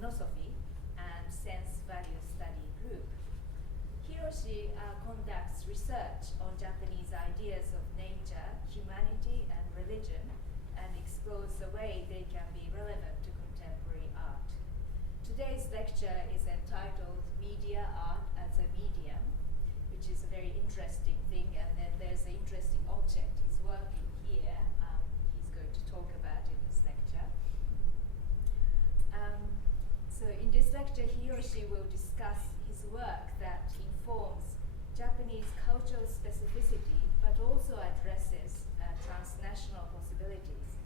mono-sophy and sense value study group. Hiroshi conducts research on Japanese ideas of nature, humanity, and religion, and explores the way they can be relevant to contemporary art. Today's lecture is entitled Media Art as a Medium, which is a very interesting thing, and then there's an interesting object he's working here. He's going to talk about in this lecture. So in this lecture, Hiroshi will discuss his work that informs Japanese cultural specificity, but also addresses transnational possibilities.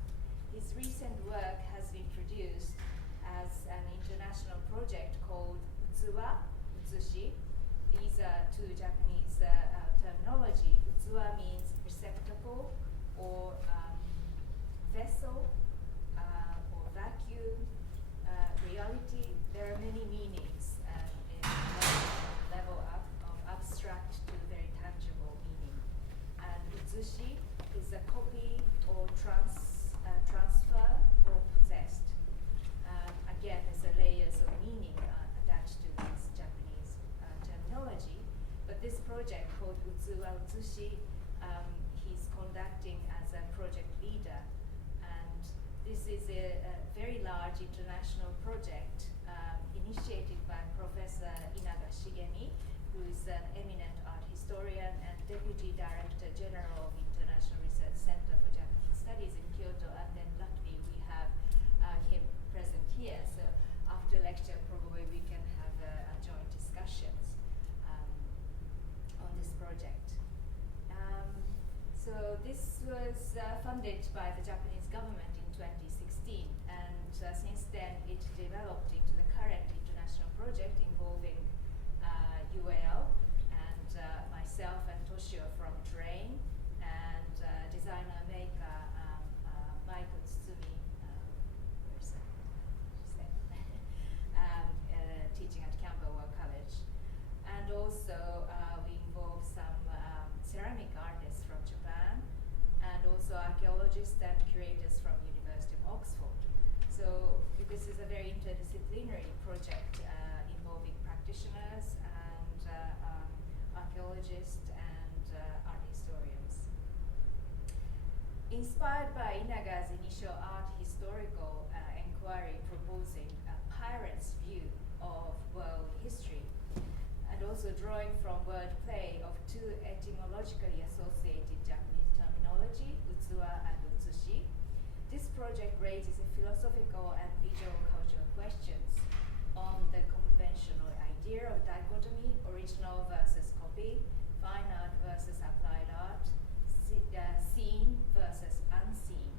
His recent work has been produced as an international project called Utsuwa, Utsushi. These are two Japanese terminology. Utsuwa means receptacle or vessel or vacuum, reality. There are many meanings in level up of abstract to very tangible meaning. And Utsushi is a copy or transfer or possessed. Again, there's a layers of meaning attached to this Japanese terminology. But this project called Utsuwa Utsushi, he's conducting as a project leader. And this is a very large international project initiated by Professor Inaga Shigemi, who is an eminent art historian and Deputy Director General of International Research Center for Japanese Studies in Kyoto. And then luckily we have him present here. So after lecture, probably we can have a joint discussions on this project. So this was funded by the Japanese government in 2016, and since then it developed into the current international project involving UL and myself and Toshio from TrAIN and designer maker Maiko Tsumi, teaching at Camberwell College. And also we involve some ceramic artists from Japan and also archaeologists and curators from University of Oxford. So this is a very interdisciplinary project involving practitioners and archaeologists and art historians. Inspired by Inaga's initial art historical inquiry proposing a pirate's view of world history, and also drawing from wordplay of two etymologically associated Japanese terminology, Utsuwa and Utsushi, this project raises a philosophical and visual cultural questions on the conventional idea of dichotomy, original versus copy, fine art versus applied art, seen versus unseen,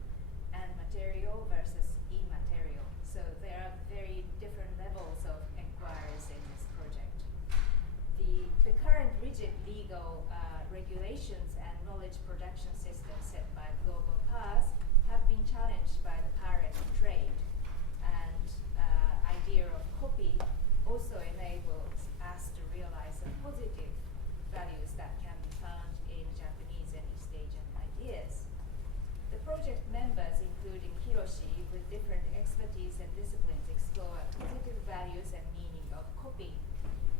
and material versus immaterial. So there are very different levels of inquiries in this project. The current rigid legal regulations and knowledge production systems set by global powers have been challenged by the pirate trade, and idea of copy also enables us to realize the positive values that can be found in Japanese and East Asian ideas. The project members, including Hiroshi, with different expertise and disciplines, explore positive values and meaning of copy,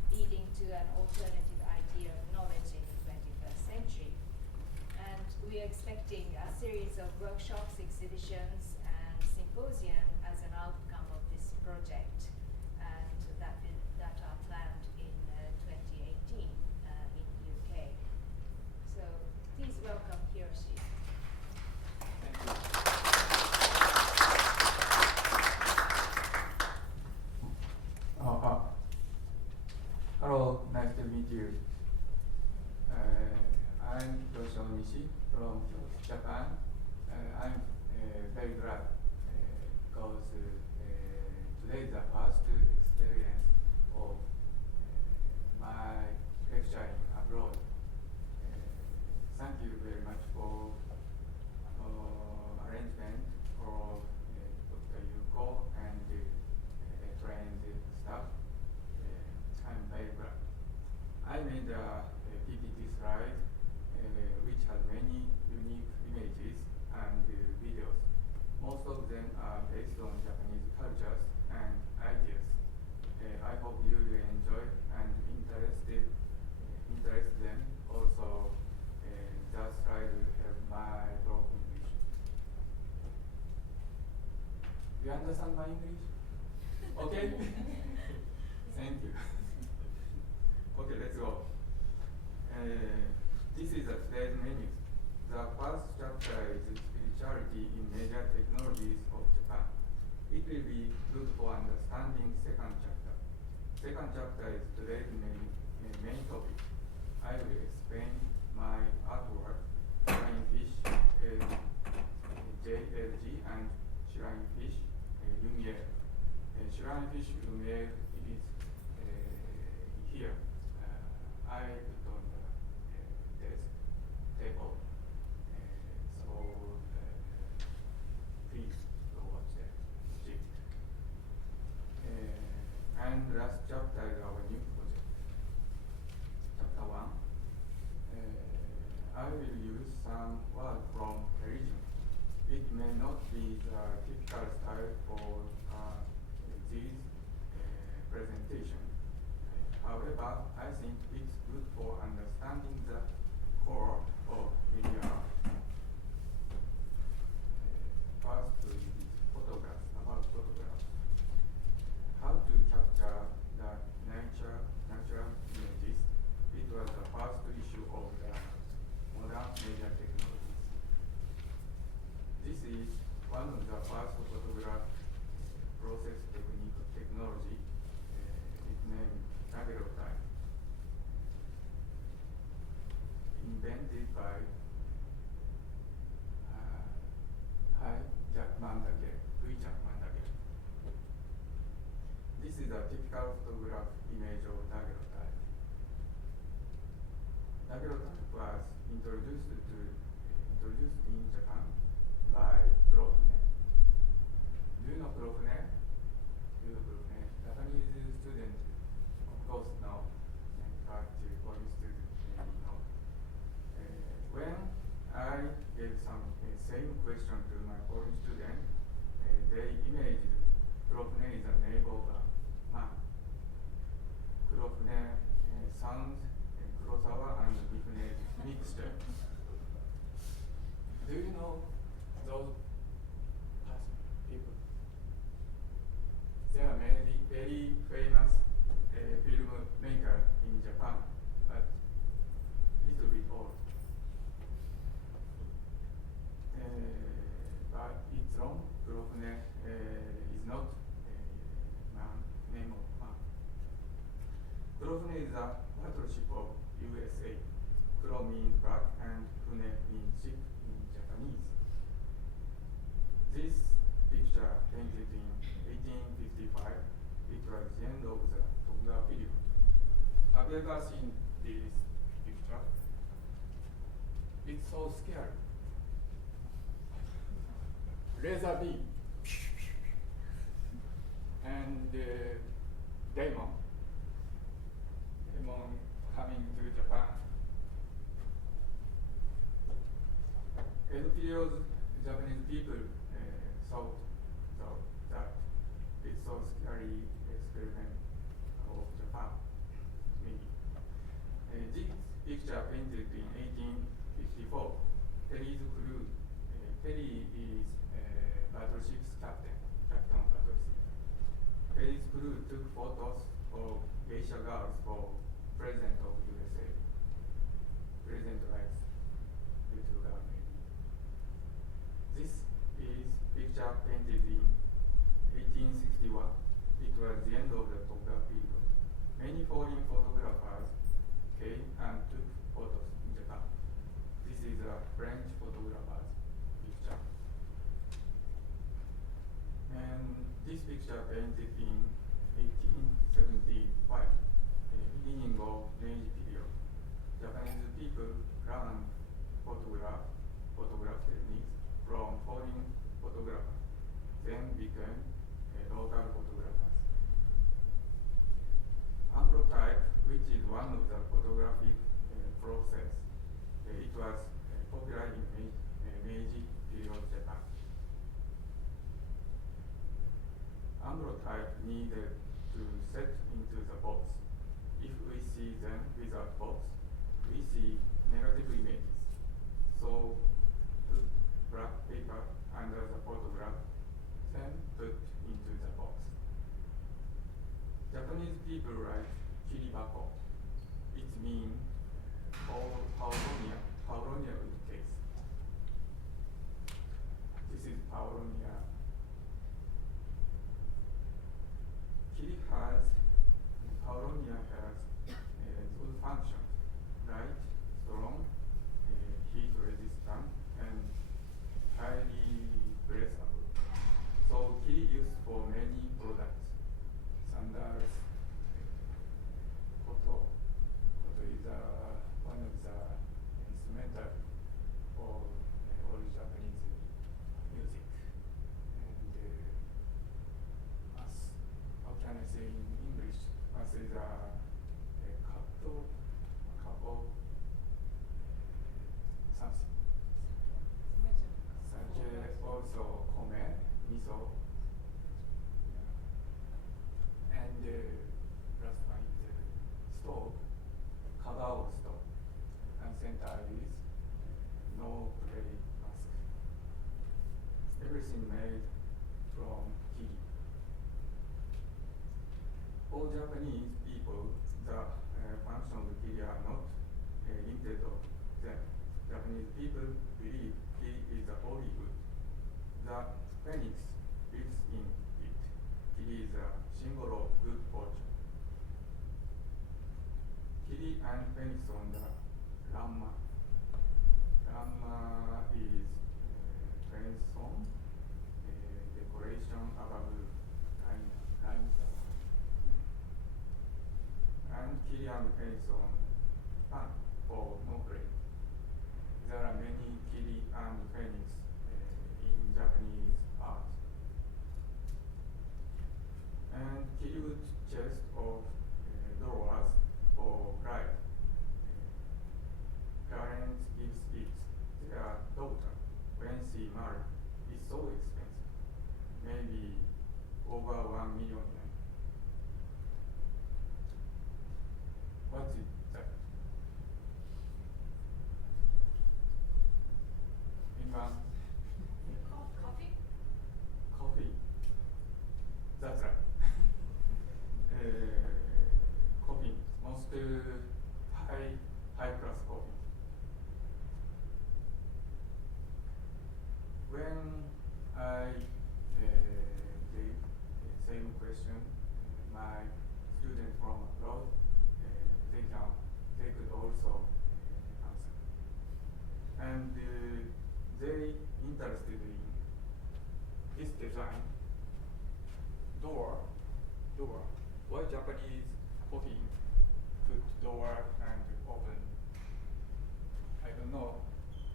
leading to an alternative idea of knowledge in the 21st century. And we are expecting a series of workshops, exhibitions, and symposium as an outcome of this project, and that are planned in 2018 in UK. So please welcome Hiroshi. Thank you. Hello, nice to meet you. I'm Hiroshi Onishi from Japan. I'm very glad because today is the first experience of my lecturing abroad. Thank you very much for arrangement for Dr. Yuko and trained staff. I'm very glad. I made a PPT slide which has many unique images and videos. Most of You understand my English? Okay? Thank you. Okay, let's go. This is today's menu. The first chapter is spirituality in major technologies of Japan. It will be good for understanding second chapter. Second chapter is today's main topic. I will explain my artwork, Shrine Fish, JLG, and Shrine Fish, Lumiere. Shrine Fish Lumiere is here. I put on the desk table. So please go watch that. And last chapter is our new project. Chapter 1. I will use some words from religion. It may not be the typical style for this presentation. However, I think it's good for understanding the core of media art. First is photographs, about photographs. How to capture the natural images. It was the first issue of the modern media technologies. This is one of the first photograph process technology. It's named daguerreotype. Invented by Louis Jackman Daguerre. This is a typical photograph image of daguerreotype. Daguerreotype was introduced in Japan by Prof Do you know Prof Japanese student, of course, know, but foreign student maybe know. When I gave some same question to my foreign student, they imaged Prof is a name of a man. Prof sounds Kurosawa and Mifune mixture. Do you know those people? There are many very famous filmmaker in Japan, but little bit old. But it's wrong. Kurofune is not name of man. Kurofune is a battleship of USA. Kuro means black and Fune means ship in Japanese. This picture painted in 1855. It was the end of the Tokugawa period. Have you ever seen this picture? It's so scary. Laser beam and demon coming to Japan. Edo period Japanese people thought that it's so scary experiment of Japan. Maybe. This picture painted in 1854. Terry's crew. Terry is battleship's captain of battleship. Terry's crew took photos of geisha girls for President of USA. President likes Utsuwa maybe. This is picture painted in 1861. It was the end of the Tokugawa period. Many foreign photographers came and took photos in Japan. This is a French photographer's picture. And this picture painted in 1875, beginning of Meiji period. Japanese people learned photograph techniques from foreign photographers, then became local photographers. Ambrotype, which is one of the photographic process, it was popular in Meiji period Japan. Ambrotype needed to set into the box. If we see them without box, we see negative images. So put black paper under the photograph, then put into the box. Japanese people write kiribako. It means Pauronia wood case. This is Pauronia. Pauronia has good functions, light, strong, heat resistant, and highly breathable. So kiri used for many products. Sandals, koto. Koto is one of the instrumental for all Japanese music. And how can I say in English? As is a couple, something. Such also kome, miso. Yeah. And last one is stove, kabao stove. And center is no clay mask. Everything made from kiri. For Japanese people, the function of kiri are not limited of them. Japanese people believe kiri is a holy wood. The phoenix lives in it. Kiri is a symbol of good fortune. Kiri and phoenix on the Ramma. Ramma is Princeton decoration above line. And kiri and phoenix on pan for no grain. There are many kiri and phoenix in Japanese art. And kiri wood chest of drawers for bride. Parents gives it their daughter when she married. It's so expensive, maybe over 1 million yen. What is that? Anyone? Coffee? Coffee. That's right. Coffee, most high class coffee. When I gave the same question, my students from abroad, they could also answer. And they interested in this design, door. Why Japanese coffee put door and open? I don't know,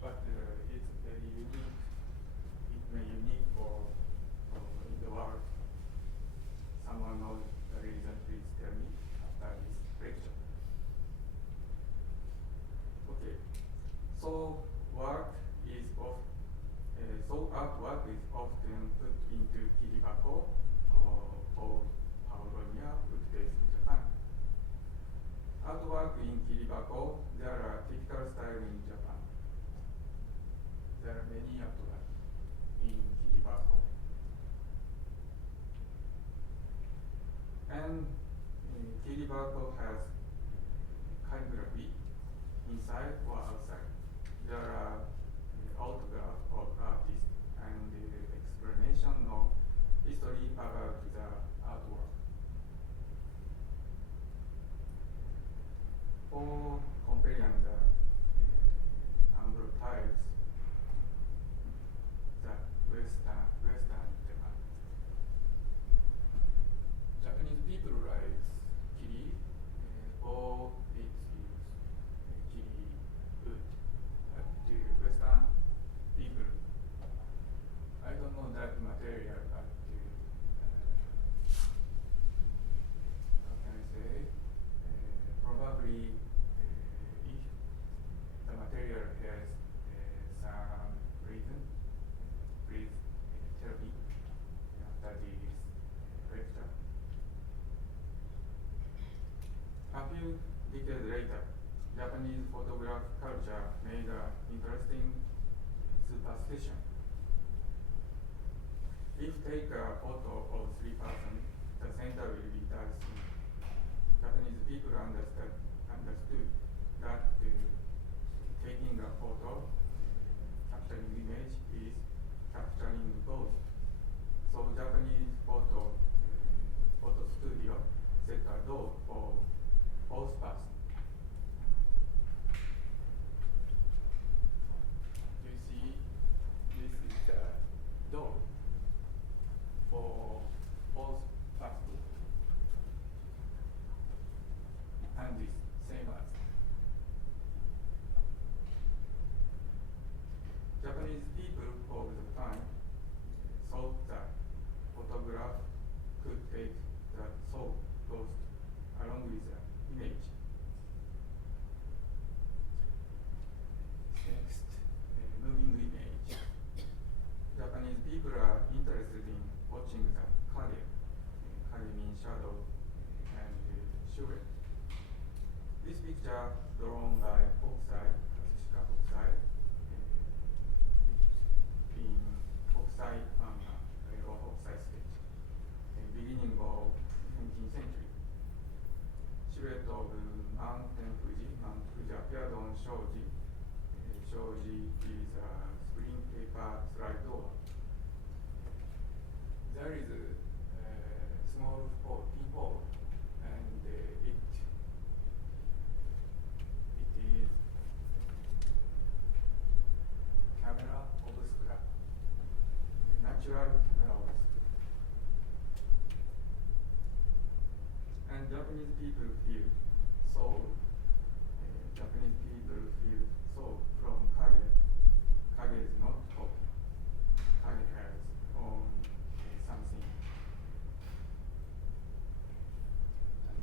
but it's very unique. It may be unique for in the world. Someone knows the reason, please tell me after this lecture. Okay, so artwork is often put into kiribako or pauronia wood case in Japan. Artwork in kiribako, there are typical style in Japan. There are many artwork in kiribako. And kiribako has calligraphy inside or outside. There are autographs of artists and explanation of history about the artwork. For comparing the ambrotypes, the Western Japan. Japanese people write kiri, or it is kiri wood. But the Western people, I don't know that material, but how can I say? Probably if the material has some reason, please tell me after this lecture. A few decades later, Japanese photograph culture made an interesting superstition. if take a photo of 3 persons, the center will be dark skin. Japanese people understood that taking a photo, capturing image is capturing both. So Japanese photo studio set a door for both persons. You see, this is the door for both persons. And this same as Japanese people of the time thought that photograph could take the soul ghost along with the image. Next, moving image. Japanese people are interested in watching the kage. Kage means shadow and silhouette. This picture drawn by Okusai, Katsushika Okusai, in Okusai manga or Okusai sketch, beginning of 19th century. Silhouette of Mountain Fuji appeared on shoji. Shoji is a screen paper slide door. There is a small pinhole, and it is camera obscura, natural camera obscura. And Japanese people feel soul. Japanese people feel soul from kage. Kage is not copy. Kage has own something. And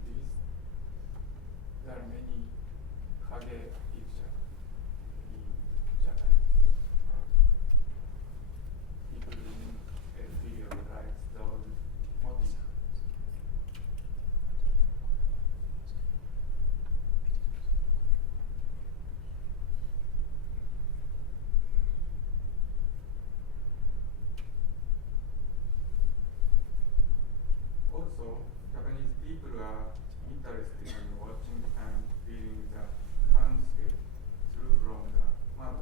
there are many kage pictures in Japan. People in video like those motifs. Also, Japanese people are interested in watching and feeling the landscape through from the mado.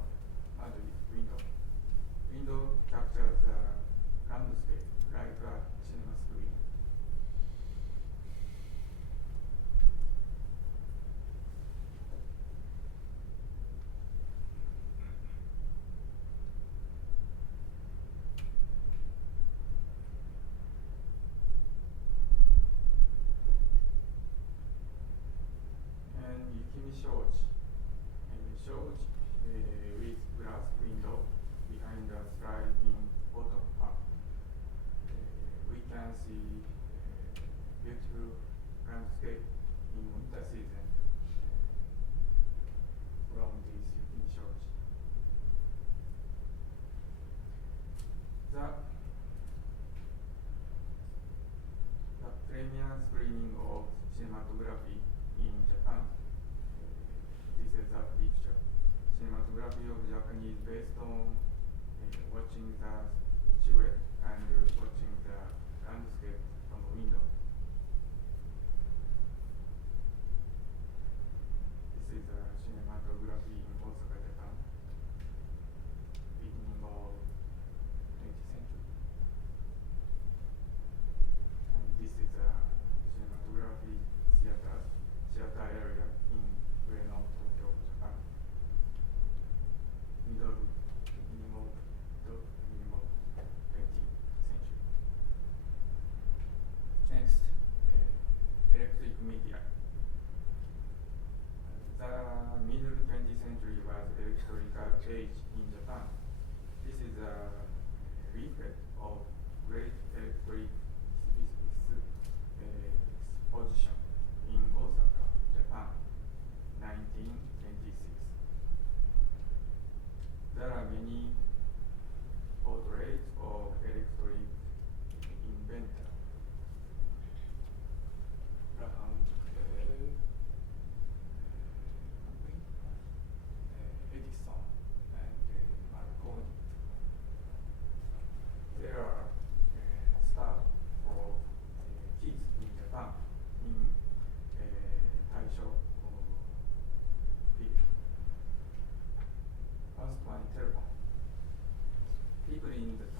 Mado is window. Window captures the landscape like a cinema screen. And Yukimi shoji. Shoji with glass window behind the sliding bottom part. We can see beautiful landscape in winter season from this Yukimi shoji. The premiere screening of cinematography in Japan. This is a picture. Cinematography of Japanese based on watching the silhouette and watching the landscape from the window. This is a cinematography in Osaka, Japan, beginning of 20th century. And this is a cinematography theater area in Ueno, Tokyo, Japan. Middle, beginning of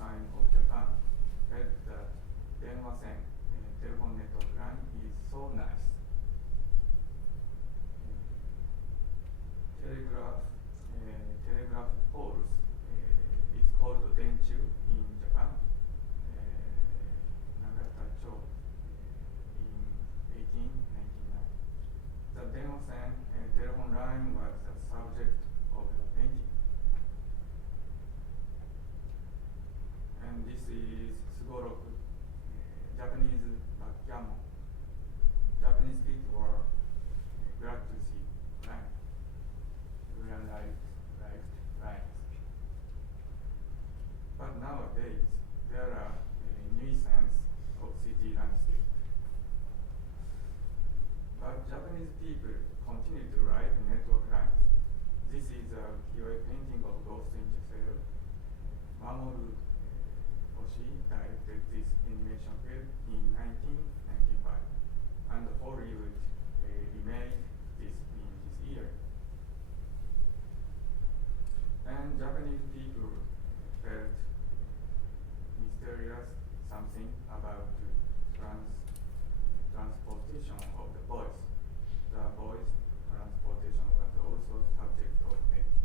time of Japan felt that Denwa-sen, telephone network line, is so nice. Telegraph poles, it's called denchu in Japan. Nagata-cho in 1899. The Denwa-sen telephone line was the subject of the painting. And this is Sugoroku, Japanese backgammon. Japanese people were glad to see line. Everyone liked lines. But nowadays, there are nuisance of city landscape. But Japanese people continue to write network lines. This is a Kyoto painting of Ghost in the Shell. Mamoru Oshii directed this animation film in 1995, and Hollywood remade this in this year. And Japanese people felt mysterious something about the transportation of the voice. The voice transportation was also subject of painting.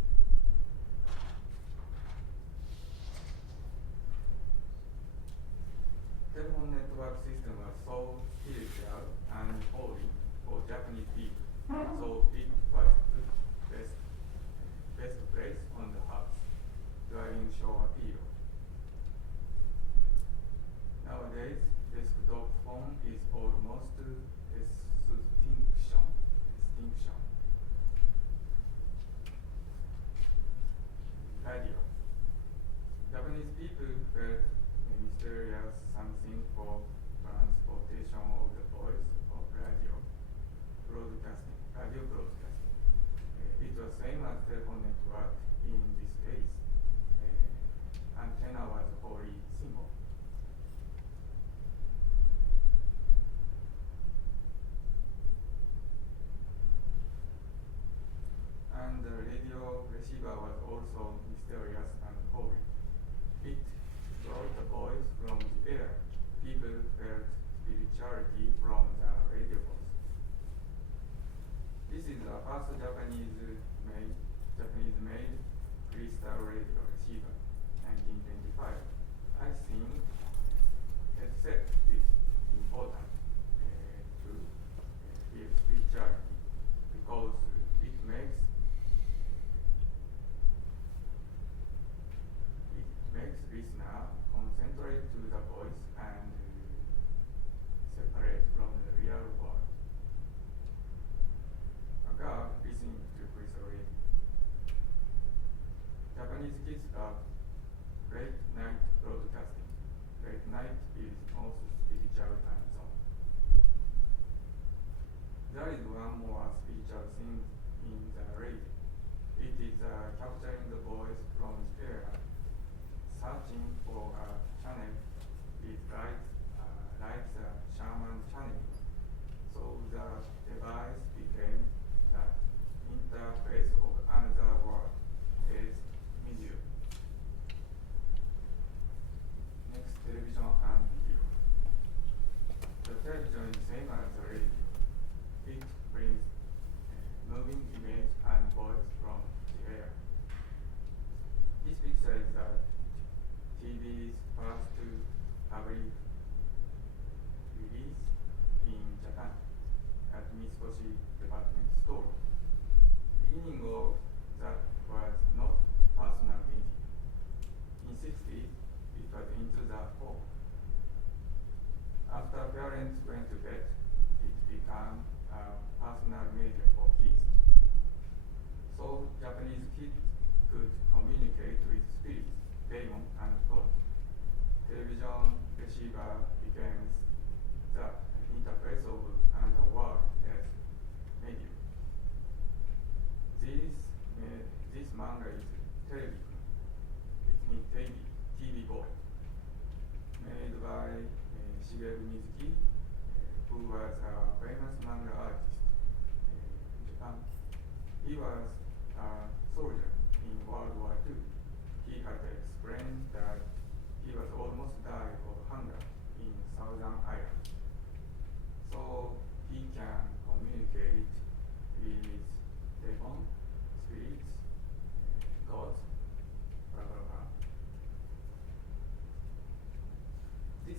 Telephone network system was so spiritual and holy for Japanese people, so it was put best place on the house during Showa period. Nowadays, desktop phone is almost extinction. Radio. Japanese people felt mysterious something for transportation of the voice of radio broadcasting. It was same as telephone network in this case. Antenna was a holy symbol. And the radio receiver was also mysterious and holy. It brought the voice from the air. People felt spirituality from the radio voice. This is the first Japanese-made crystal radio receiver, 1925. I think headset is important to feel spirituality because it makes listener concentrate to the voice and separate from the real world. A girl listening to crystal radio. Japanese kids love late night broadcasting. Late night is most spiritual time zone. There is one more spiritual thing in the radio. It is capturing the voice from the air. Searching for a channel is like the shaman channel. So the device became the interface of another world, is medium. Next, television and video. The television is same as the radio. It brings moving image and voice from the air. This picture is the TV's first public release in Japan at Mitsubishi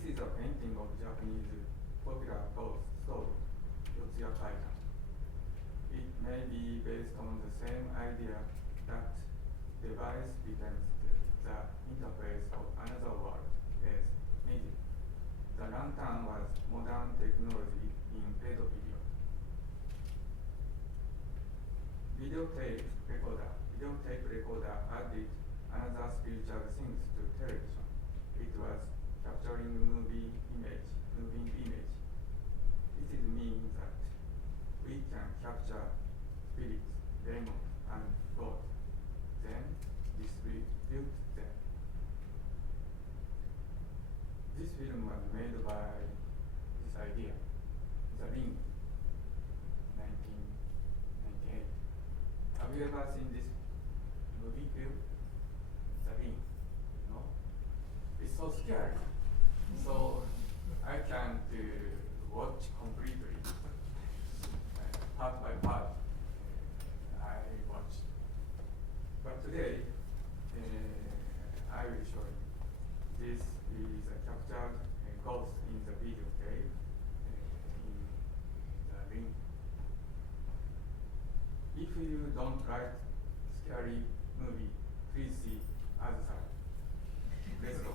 This is a painting of Japanese popular ghost story, Utsuwa. It may be based on the same idea that device becomes the interface of another world as medium. The lantern was modern technology in Edo period. Videotape recorder added another spiritual things to television. It was capturing moving image. It means that we can capture spirits, demons, and God, then distribute them. This film was made by this idea, The Ring, 1998. Have you ever seen this movie film, The Ring? No? It's so scary. So I can't watch completely, part by part. I watched. But today, I will show you. This is a captured ghost in the videotape in The Ring. If you don't like scary movie, please see other side. Let's go.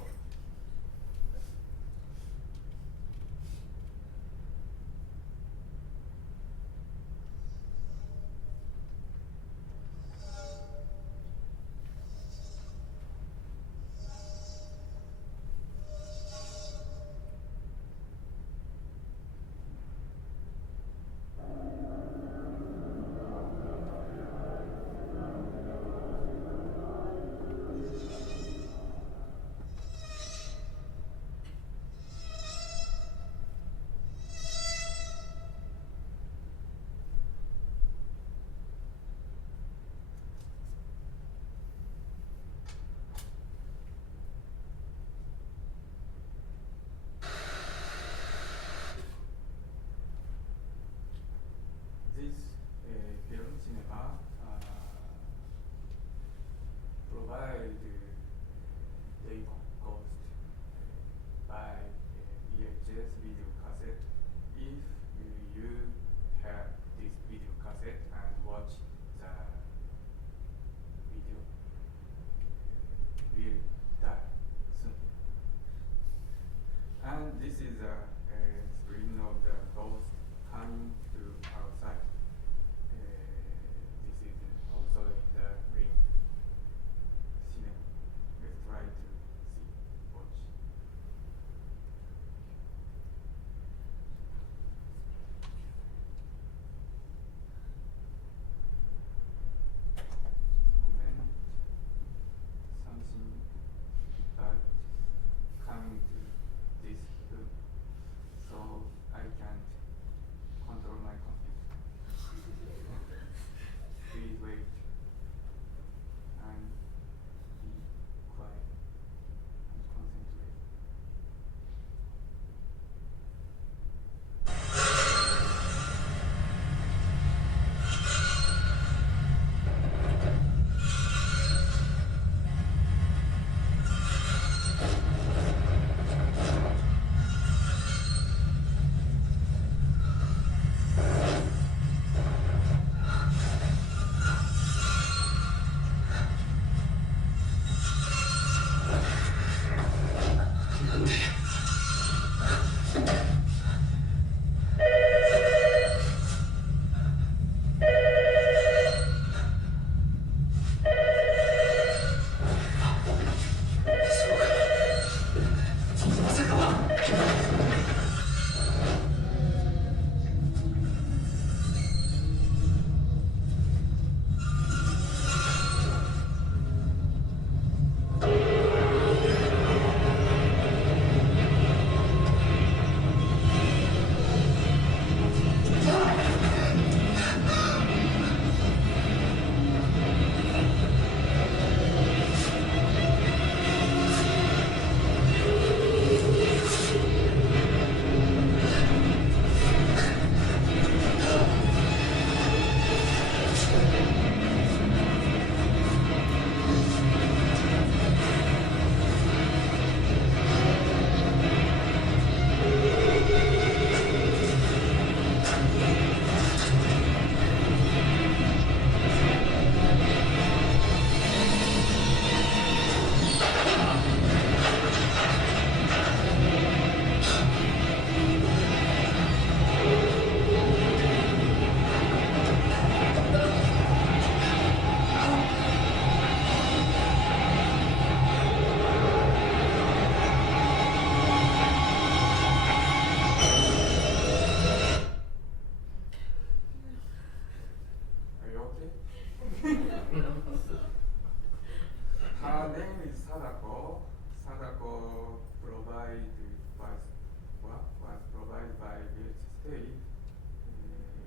was provided by VH tape.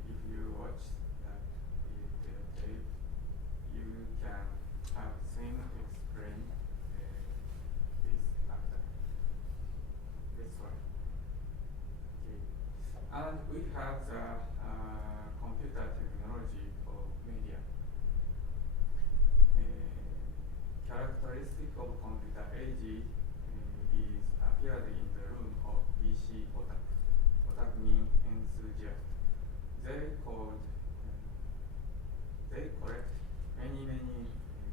If you watch that tape, you can have same explain this factor. That's why. Okay. And we have the computer technology for media. Characteristic of computer age is appeared in the room of PC otaku. Otaku means enthusiast. They collect many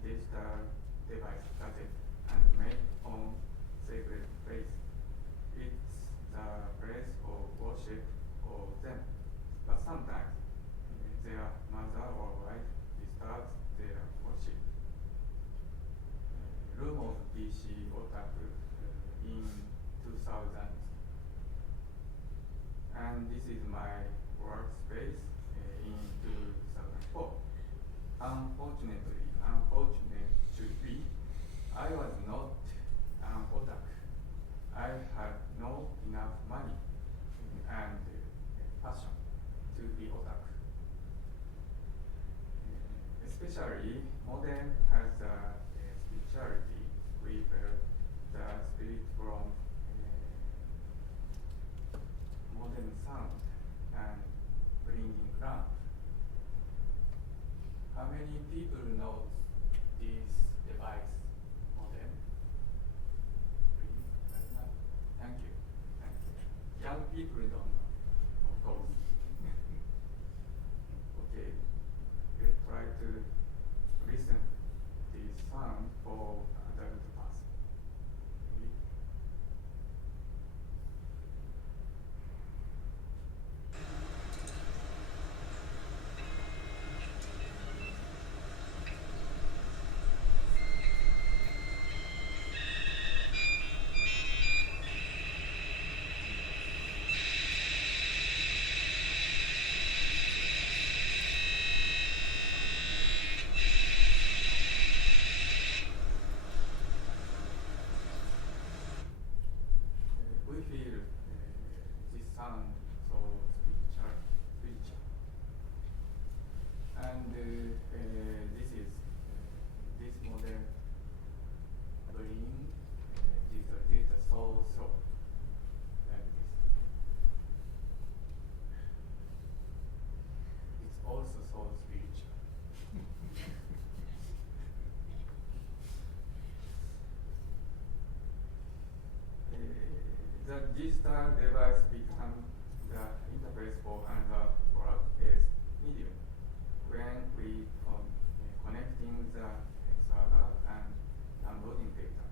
digital device gadgets and make on sacred place. It's the place of worship of them. But sometimes their mother or wife disturbs their worship. Room of PC otaku in 2000. And this is my workspace in 2004. Unfortunately, I was not an otaku. I had no enough money and passion to be otaku. Especially modern has a spirituality. We felt the spirit from modern sound and bringing lamp. How many people know this device modern? Really? Right now? Thank you. Young people don't know, of course. Okay, let's try to listen this sound for adult person. Okay. We feel this sound so spiritual. And this is this model bring this so like this. It's also so spiritual. The digital device become the interface for another world as medium. When we connecting the server and downloading data.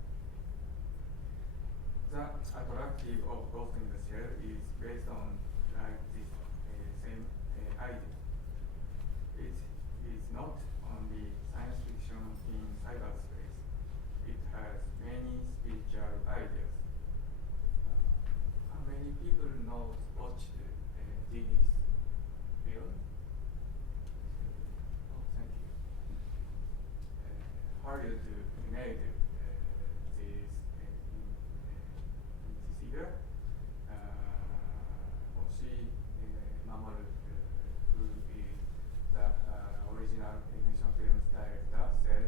The attractive of Ghost in the Shell is based on like this same idea. It is not only science fiction in cyberspace. It has many spiritual ideas. How many people watched this film? Oh, thank you. Hollywood made this figure. Oshi Mamoru, who is the original animation film's director, said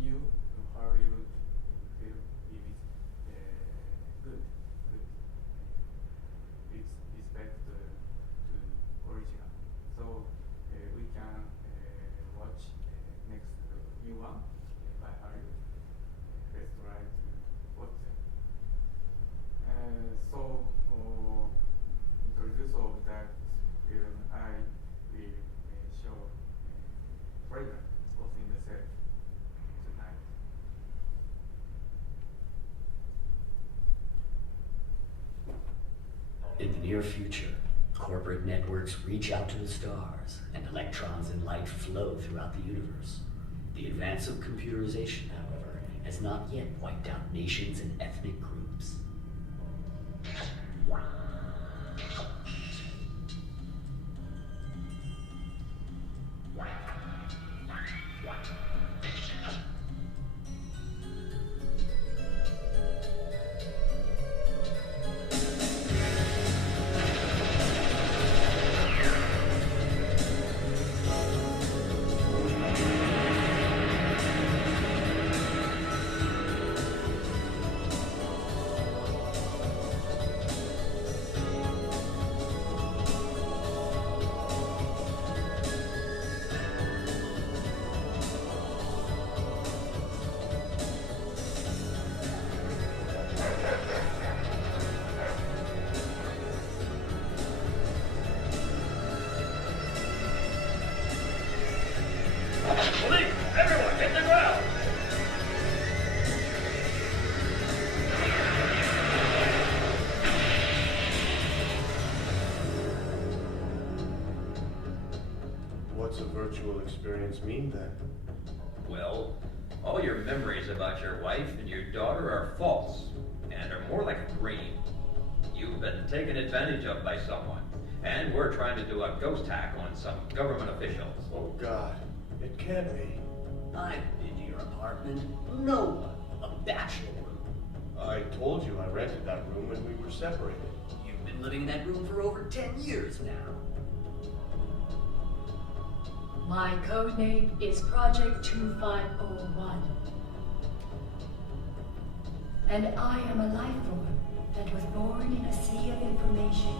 new Hollywood film is good. It's respect to original. So we can watch next new one by Hollywood. Let's try to watch them. So introduce of that film, I will show trailer Ghost in the Shell tonight. In the near future, corporate networks reach out to the stars, and electrons and light flow throughout the universe. The advance of computerization, however, has not yet wiped out nations and ethnic groups. virtual experience mean then? Well, all your memories about your wife and your daughter are false and are more like a dream. You've been taken advantage of by someone, and we're trying to do a ghost hack on some government officials. Oh God, it can't be. I've been to your apartment. No one. A bachelor room. I told you I rented that room when we were separated. You've been living in that room for over 10 years now. My codename is Project 2501. And I am a life form that was born in a sea of information.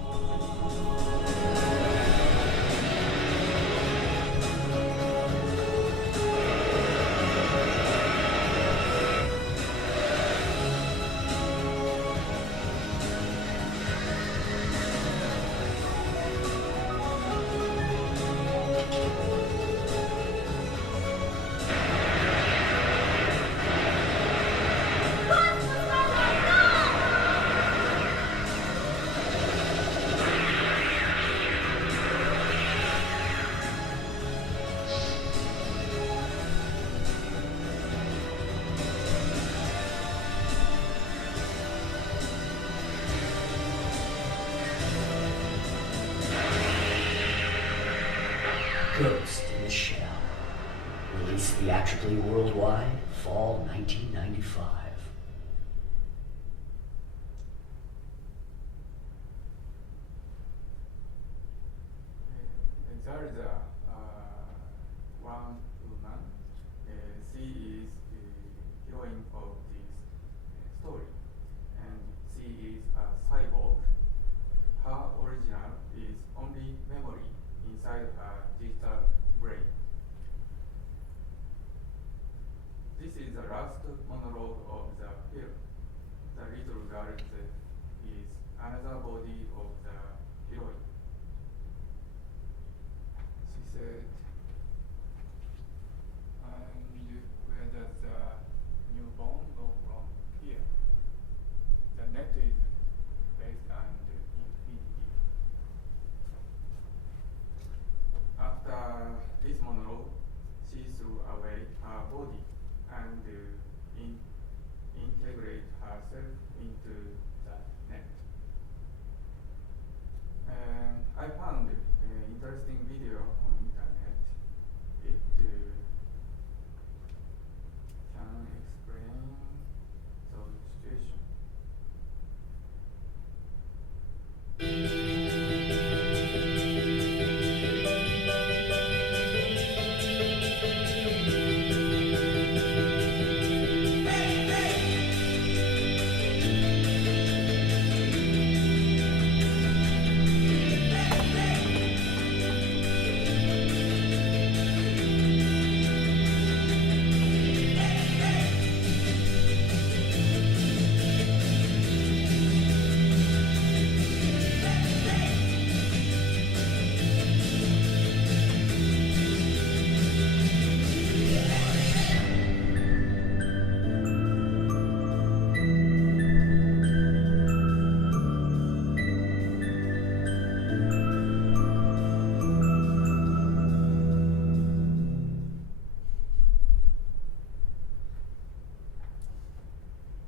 Ghost in the Shell. Released theatrically worldwide, fall 1995. There is one woman. She is the heroine of this story, and she is a cyborg. Her original is only memory inside her digital brain. This is the last monologue of the film. The little girl is another body of the heroine. She said, and where does the newborn go from here? The net is based on the infinity. After this monologue, she threw away her body and integrate herself into the net. I found an interesting video on internet. It can explain the situation.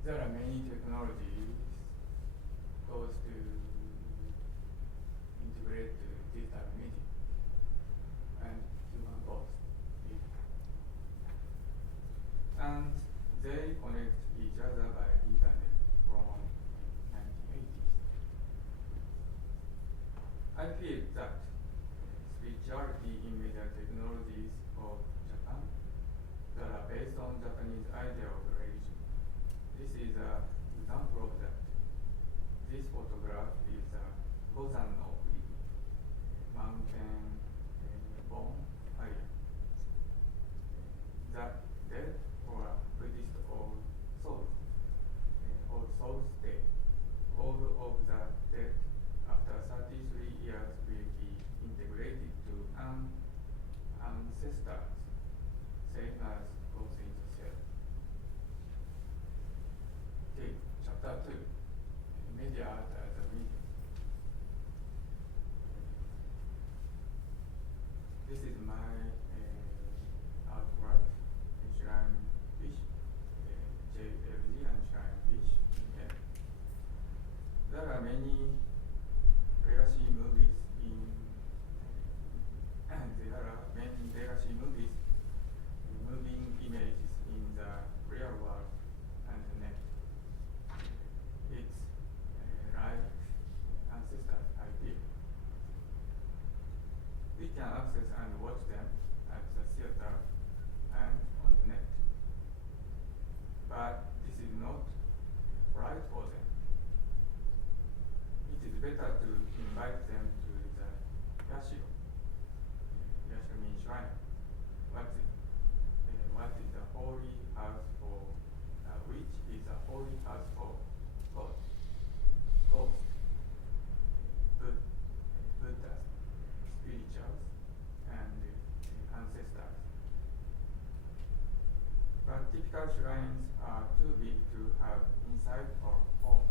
There are many technologies goes to integrate digital media and human both. And they connect each other by internet from 1980s. I feel that spirituality in media technologies of Japan that are based on Japanese idea of religion. This is an example of that. This photograph is a Gosan no mountain bonfire. The dead or Buddhist old souls, old souls day. All of the dead after 33 years will be integrated to ancestors, same as goes in the cell. Okay, chapter 2. Media art as a medium. many legacy movies in there are many legacy movies moving images in the real world and the net. It's like ancestors, I feel. We can access and watch them at the theater and on the net. But this is not right for them. It is better to invite them to the yashiro. Yashiro means shrine. What is the holy house for? Which is a holy house for God, ghosts, Buddhas, spirituals, and ancestors. But typical shrines are too big to have inside or home.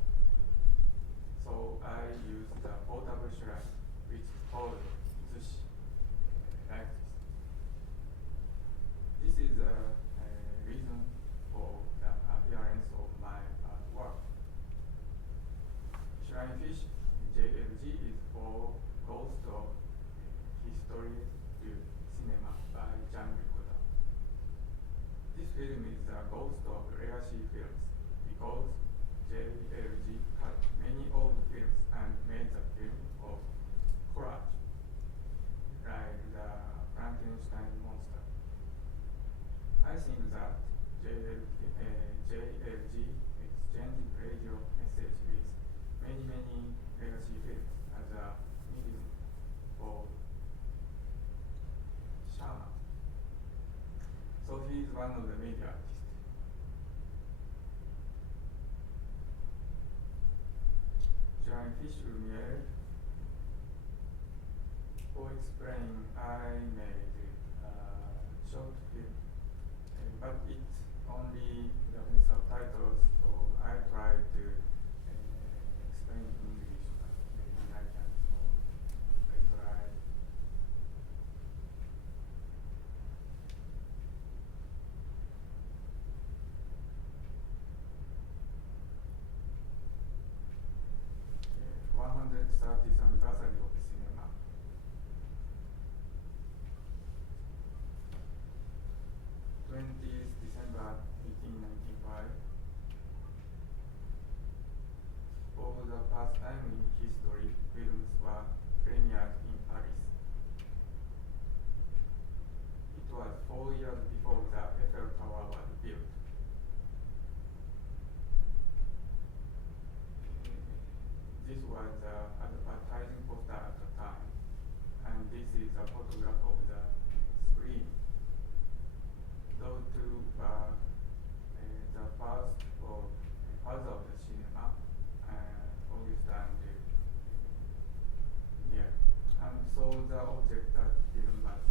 So I use the portable shrine, which is called Utsushi, like this. This is a reason for the appearance of my artwork. Shrine Fish, JLG, is for Ghost of History to Cinema by Jean Ricotta. This film is the ghost of legacy films because JLG cut many old films and made a film of collage, like the Frankenstein monster. I think that JLG exchanged radio message with many legacy films as a medium for shaman. Sophie is one of the major artists. Giant Fish Lumiere. For explain, I made a short film, but it's only Japanese subtitles, so I try to explain in English, but maybe I can try. Yeah, 130th anniversary of cinema. 20th December 1895. For the first time in history, films were premiered in Paris. It was 4 years before the Eiffel Tower was built. This was the advertising poster at the time, and this is a photograph of the screen. Those two were the first or father of the cinema, August and yeah. And so the object that film was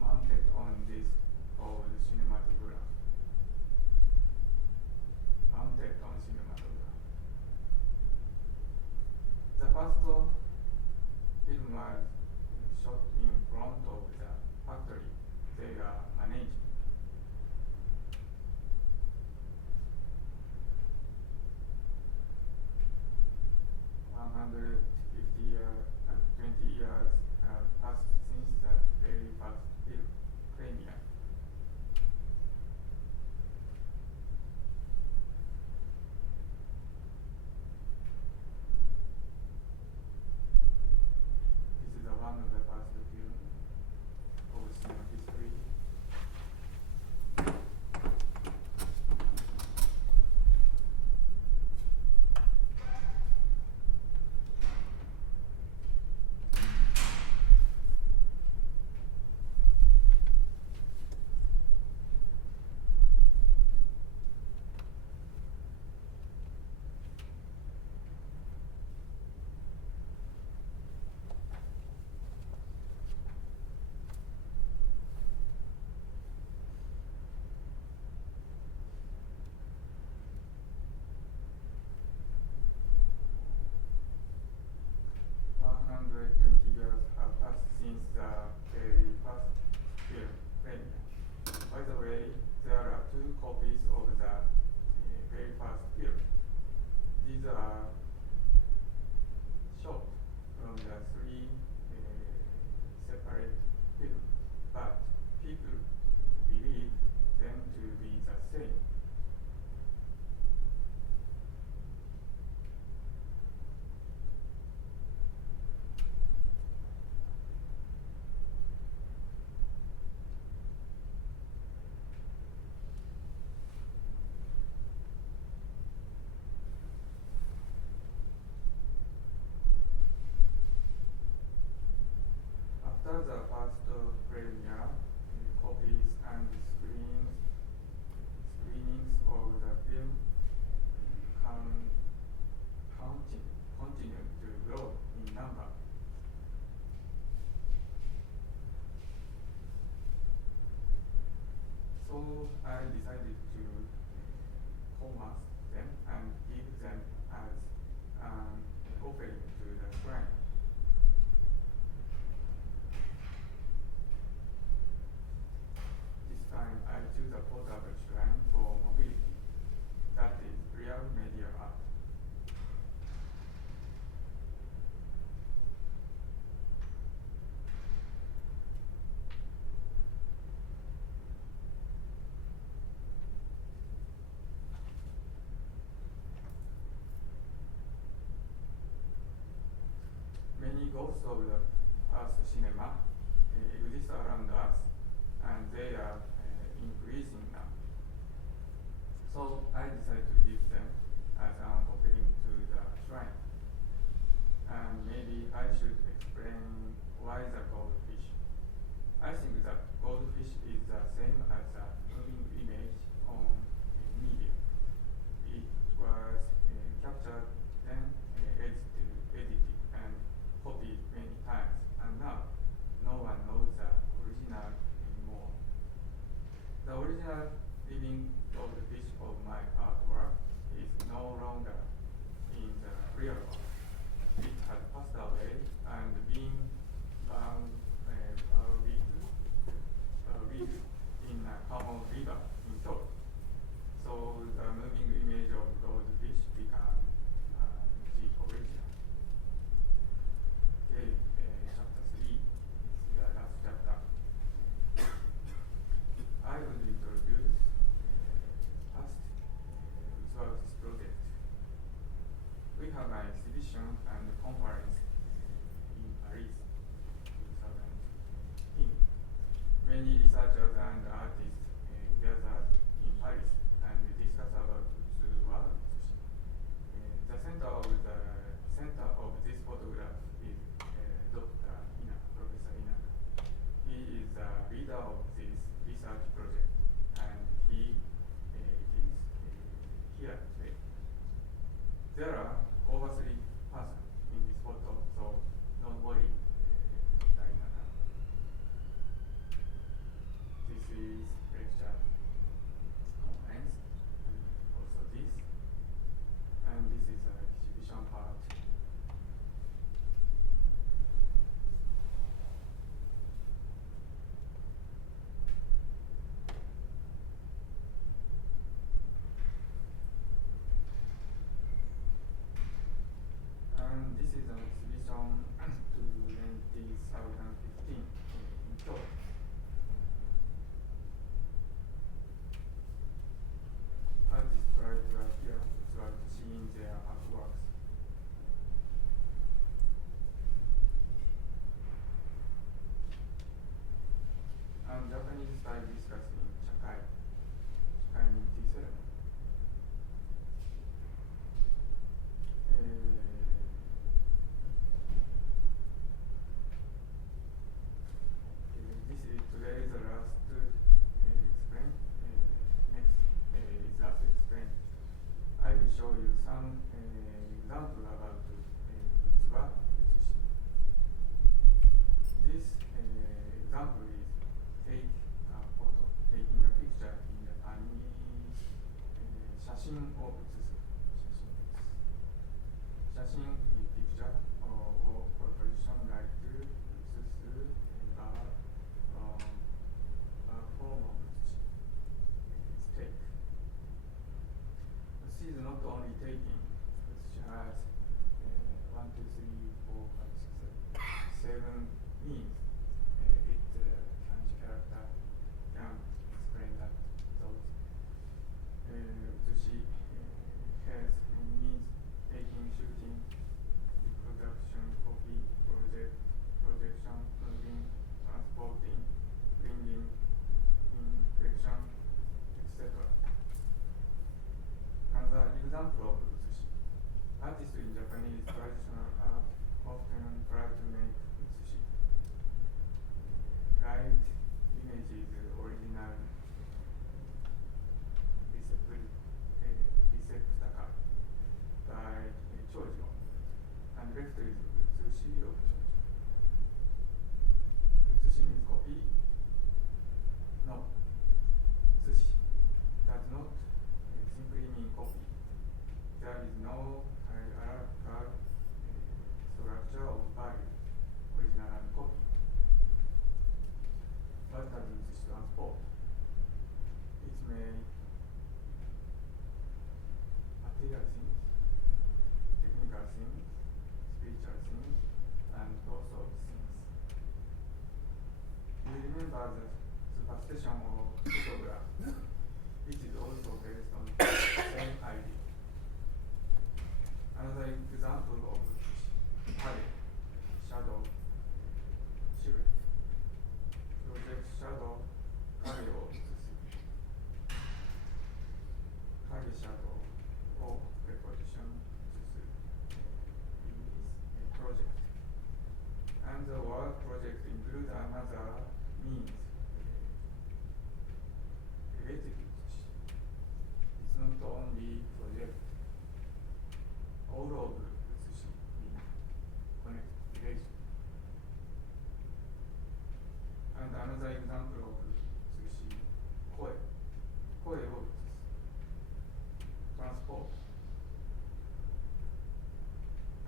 mounted on this called cinematograph. Mounted on cinematograph. The first film was shot in front of the factory they are managing. Passed since the very first film premiere. This is one of the first film of cinema history. I decided to format them and give them as an offering to the TrAIN. This time I choose a portable TrAIN for mobility. That is real media art. Many ghosts of the Earth cinema exist around us, and they are increasing now. So I decided to give them as an offering to the TrAIN. And maybe I should explain why the goldfish. I think that goldfish is the same as a moving image on media. It was captured, then edited, and copied many times, and now no one knows the original anymore. The original living goldfish of my artwork is no longer in the real world. It has passed away and been buried in a common river in Kyoto. So the moving image of goldfish became the original. Okay, chapter 3 is the last chapter. I would introduce past Utsuwa project. We have an exhibition and conference in Paris in 2018. Many researchers and artists gathered in Paris and discussed about Utsuwa Utsushi. The center of this photograph is Dr. Professor Inaga. He is the leader of this research project, and he is here today. There are over 3 persons in this photo, so don't worry, Dr. Inaga. This is lecture conference, and also this, and this is the exhibition part. And this is an exhibition to 2015 in Kyoto. Artists try to appear to seeing their artworks. And Japanese style discussed in Shakai tea ceremony. This is today the last explain. Next is last explain. I will show you some example about Utsuwa Utsushi. This example is taking a picture in Japanese 写真を写す。写真 is picture or position like 写す form of 写し take. She is not only taking, she has 1, 2, 3, 4, 5, 6, 7 means. Kanji character can explain that those. Utsushi has means taking, shooting, reproduction, copy, projection, moving, transporting, bringing, inflection, etc. Another example of Utsushi. Artists in Japanese traditional art often try to make Utsushi. Right image is original Receptacle by Chojo, and left is Utsushi of Chojo. Utsushi means copy? No. Utsushi. material things, technical things, spiritual things, and also things. You remember the superstition of photograph, which is also based on the same idea. Another example of shadow, silhouette. Project shadow, 影を映す。影 shadow を reproduction 映す is a project. And the word project includes another means related to Utsushi. It's not only project. All of Utsushi means connect, relation. And another example of Utsushi, 声。声を映す。transport.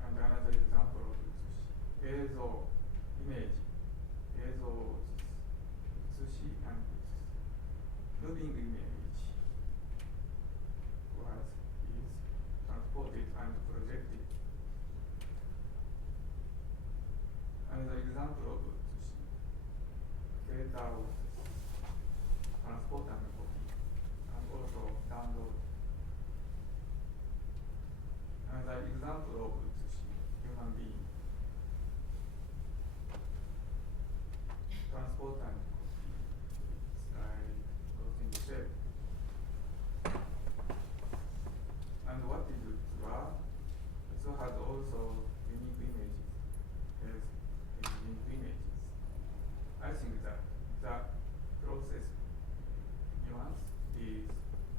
And another example of Utsushi, 映像、イメージ。映像を映す。Utsushi and 映す。moving image was is transported and projected. Another example of Utsushi, dataを映す。transport and copy, and also download. Another example of Utsushi, human being. Transport and copy. It's like those in the shape. And what is Utsuwa? Utsuwa has also unique images. Has unique images. I think that the process nuance is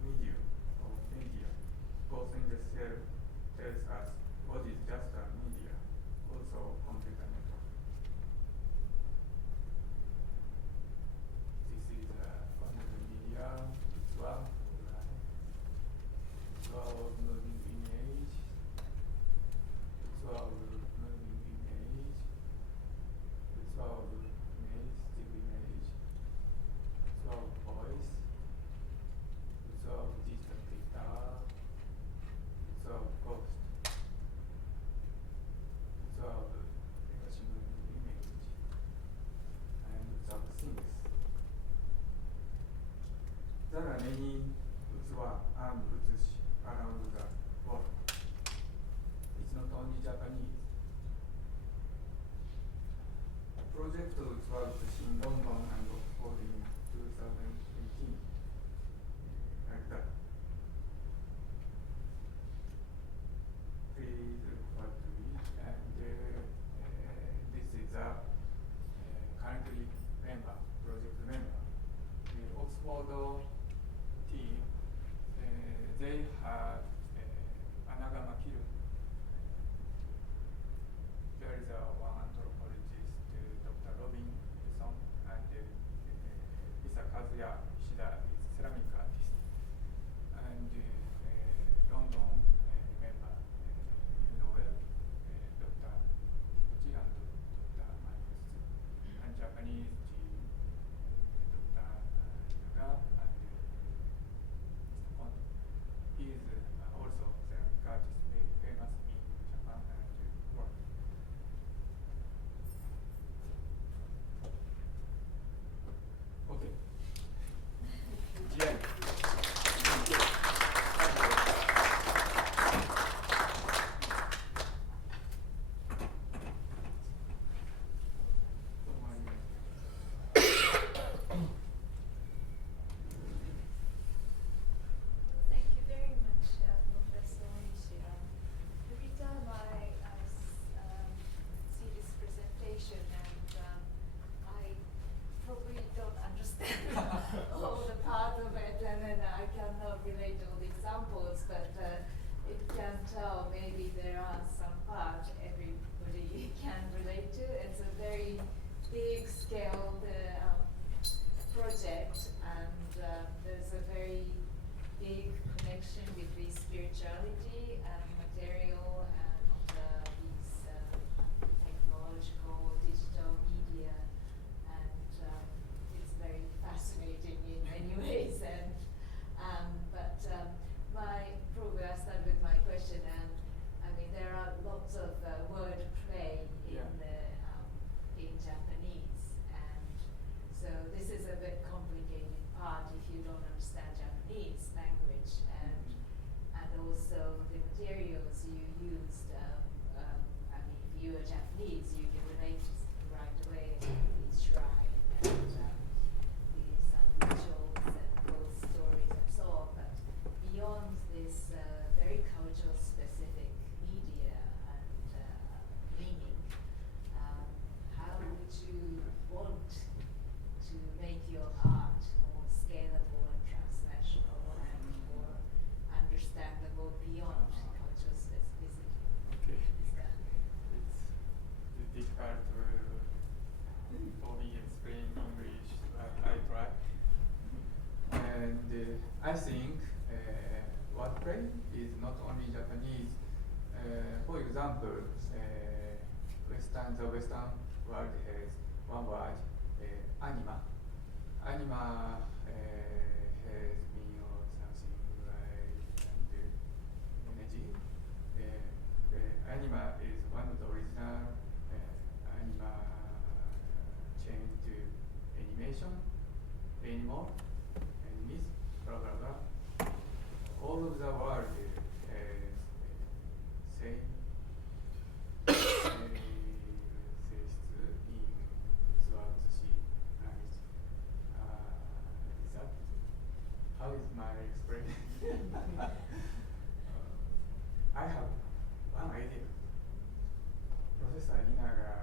medium or media. Both in the cell tells us what is just a media, also computer network. This is one of the media, Utsuwa. Utsuwa of moving image. Utsuwa of moving image. Utsuwa of image, still image. Utsuwa of voice. Utsuwa of digital data. Utsuwa of ghost. Utsuwa of Hiroshi moving image. And Utsuwa of things. There are many Utsuwa and Utsushi around the world. It's not only Japanese. Project Utsuwa Utsushi in London and Oxford in 2018. Like that. Please refer to it. And this is a currently member, project member. The Oxford team Japanese. For example, the Western world has one word, anima. Anima has been or something like energy. Anima is one of the original anima changed to animation, animal, enemies, blah blah blah. All of the world has same性質in Utsuwa, Utsushi language. Is that how is my explanation? I have one idea. Professor Inaga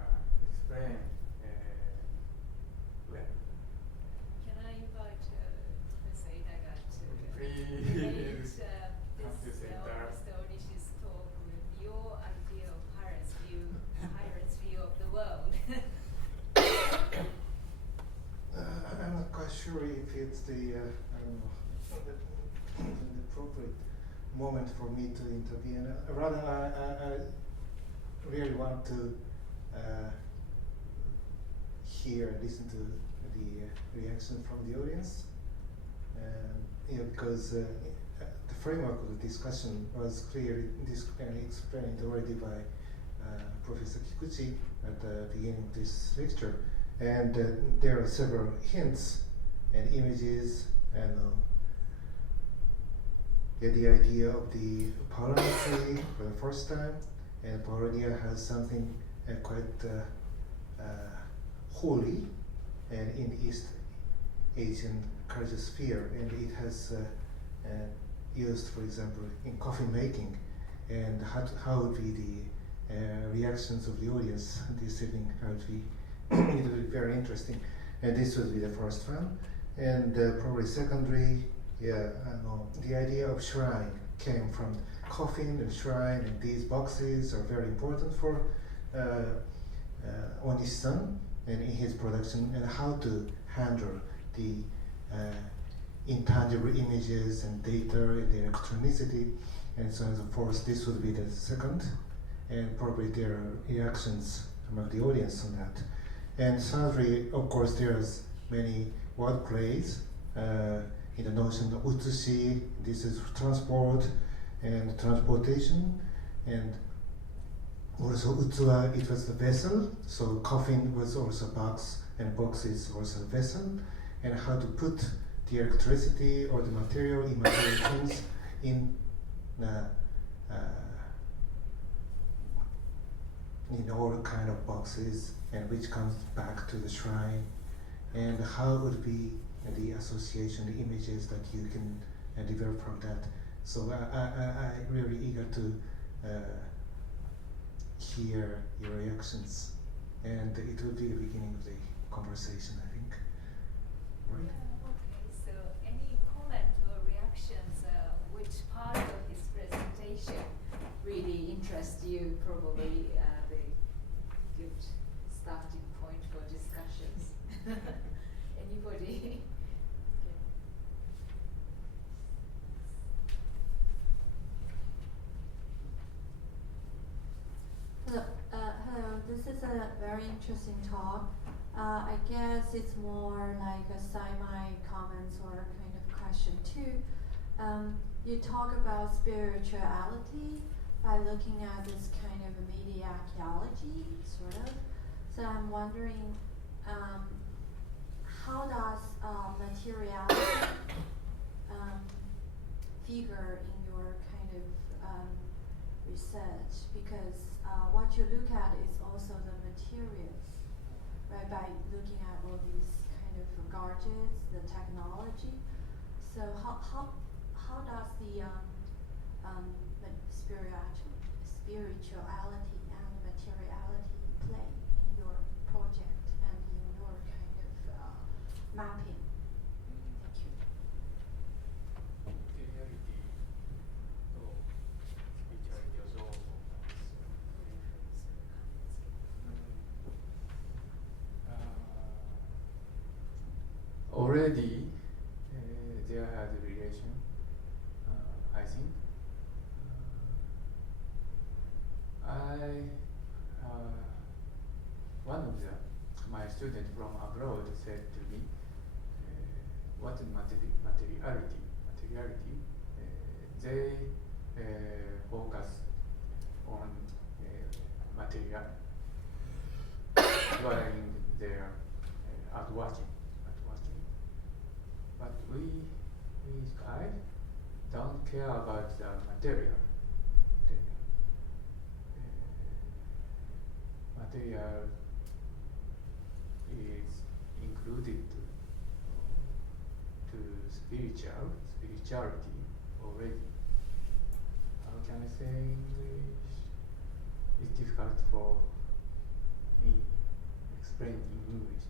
explained well. Can I invite Professor Inaga to Please relate come to center. Mr. Onishi's talk with your idea of pirate's view of the world? I'm not quite sure if it's the appropriate moment for me to intervene. Rather, I really want to listen to the reaction from the audience, because the framework of the discussion was clearly explained already by Professor Kikuchi at the beginning of this lecture, and there are several hints and images and the idea of the parliamentary for the first time, and Parodia has something quite holy and in the East Asian culture sphere, and it has used, for example, in coffee making, and how would be the reactions of the audience this evening, how would be it will be very interesting, and this would be the first one, and probably secondary, the idea of shrine came from coffin and shrine, and these boxes are very important for Onishi-san and in his production, and how to handle the intangible images and data and the electronicity and so on and so forth. This would be the second, and probably there are reactions among the audience on that. And thirdly, of course, there's many word plays in the notion of Utsushi. This is transport and transportation, and also Utsuwa, it was the vessel, so coffin was also box, and boxes also a vessel, and how to put the electricity or the material, immaterial things in all kind of boxes, and which comes back to the shrine, and how would be the association, the images that you can develop from that. So I'm really eager to hear your reactions, and it will be the beginning of the conversation, I think. Right? Okay, so any comment or reactions, which part of his presentation really interests you, probably the good starting point for discussions? Anybody? Hello, this is a very interesting talk. I guess it's more like a semi-comments or kind of question too. You talk about spirituality by looking at this kind of media archaeology, sort of. So I'm wondering, how does materiality figure in your kind of research? Because what you look at is also the materials, right? By looking at all these kind of gadgets, the technology. So how does the spirituality and materiality play in your project and in your kind of mapping? Thank you. Already there has a relation, I think. one of my students from abroad said to me, what is materiality? They focus on material during their artworking. But I don't care about the material. Material is included to spirituality already. How can I say English? It's difficult for me explain in English.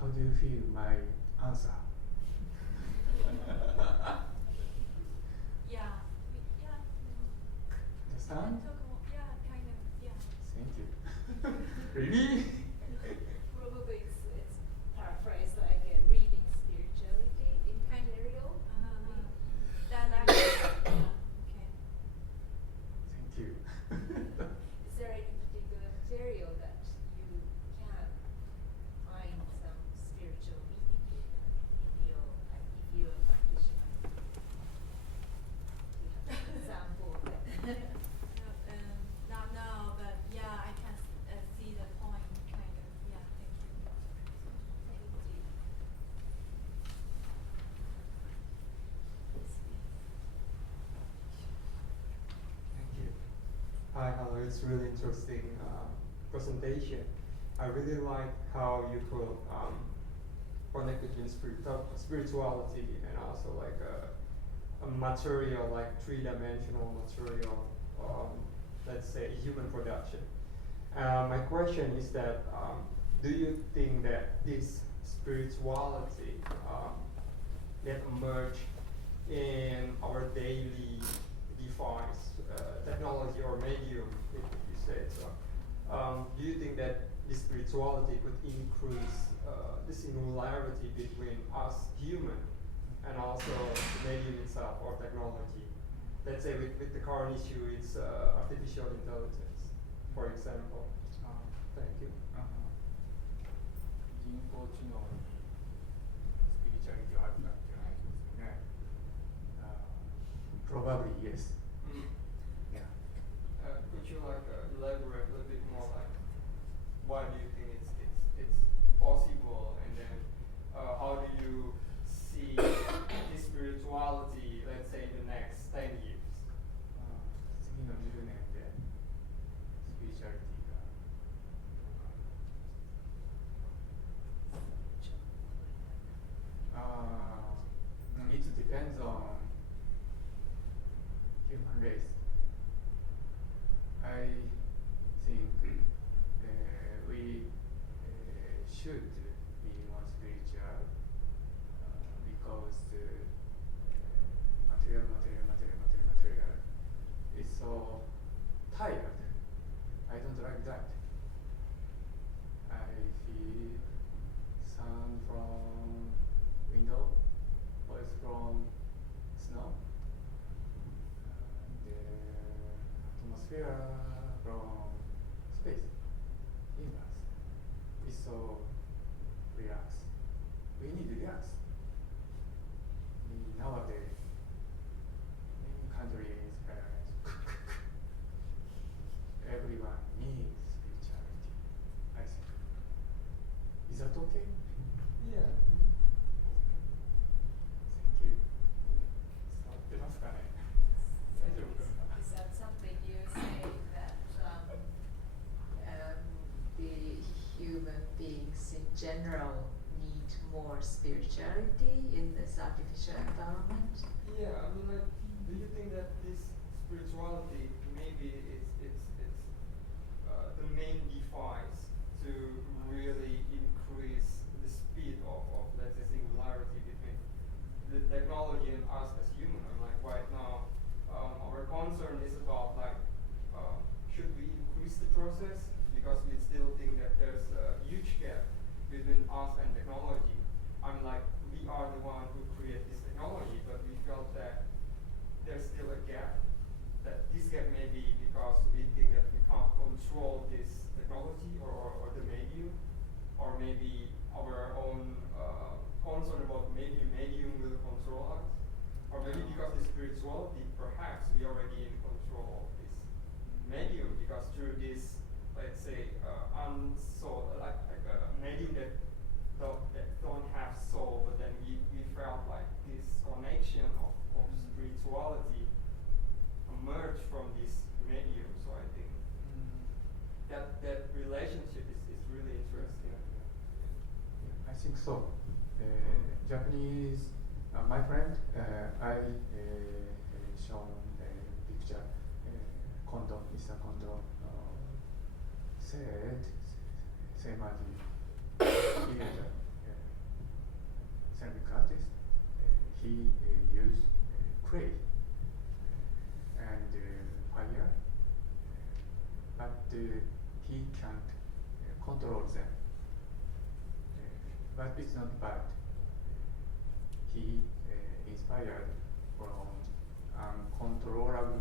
How do you feel my answer? Understand? Kind of, yeah. Thank you. Really? Probably it's paraphrased like reading spirituality in Canarial. Okay. Thank you. Is there any particular material that you can find some spiritual meaning in if you're a practitioner? Do you have an example of that? Not now, but yeah, I can see the point, kind of. Yeah, thank you. Thank you. Thank you. Hi, hello. It's really interesting presentation. I really like how you could connect between spirituality and also like a material, like three-dimensional material, let's say human production. My question is that do you think that this spirituality that emerge in our daily device, technology or medium, if you say so, do you think that this spirituality could increase the similarity between us human and also the medium itself or technology? Let's say with the current issue, it's artificial intelligence, for example. Thank you. 人工知能にスピリチュアリティはあるかっていう話ですよね。Probably yes. Yeah. Could you like elaborate a little bit more, like why do you think it's possible, and then how do you see this spirituality, let's say, in the next 10 years? 次の10年でスピリチュアリティがどうか。It depends on human race. I think we should be more spiritual because material is so tired. I don't like that. I feel sun from window, voice from snow, the atmosphere from space, universe. It's so relaxed. We need to relax. Nowadays, many countries, everyone needs spirituality, I think. Is that okay? Yeah. Thank you. 伝わってますかね。大丈夫ですか。 Is that something you say that the human beings in general need more spirituality in this artificial environment? Yeah, I mean, like, do you think that this spirituality maybe it's the main device to really increase the speed of let's say singularity between the technology and us as human? And like right now, our concern is about like should we increase the process because we still think that there's a huge gap between us and technology. I'm like, we are the one who create this technology, but we felt that there's still a gap. That this gap may be because maybe our own concern about maybe medium will control us, or maybe because the spirituality, perhaps we already in control of this medium, because through this, let's say, unsoul, like a medium that don't have soul, but then we felt like this connection of spirituality emerged from this medium. So I think that relationship is really interesting. I think so. Japanese, my friend, I shown a picture. Kondo, Mr. Kondo said, same as he is a ceramic artist. He used clay and fire, but he can't control them. But it's not bad. He inspired from uncontrollable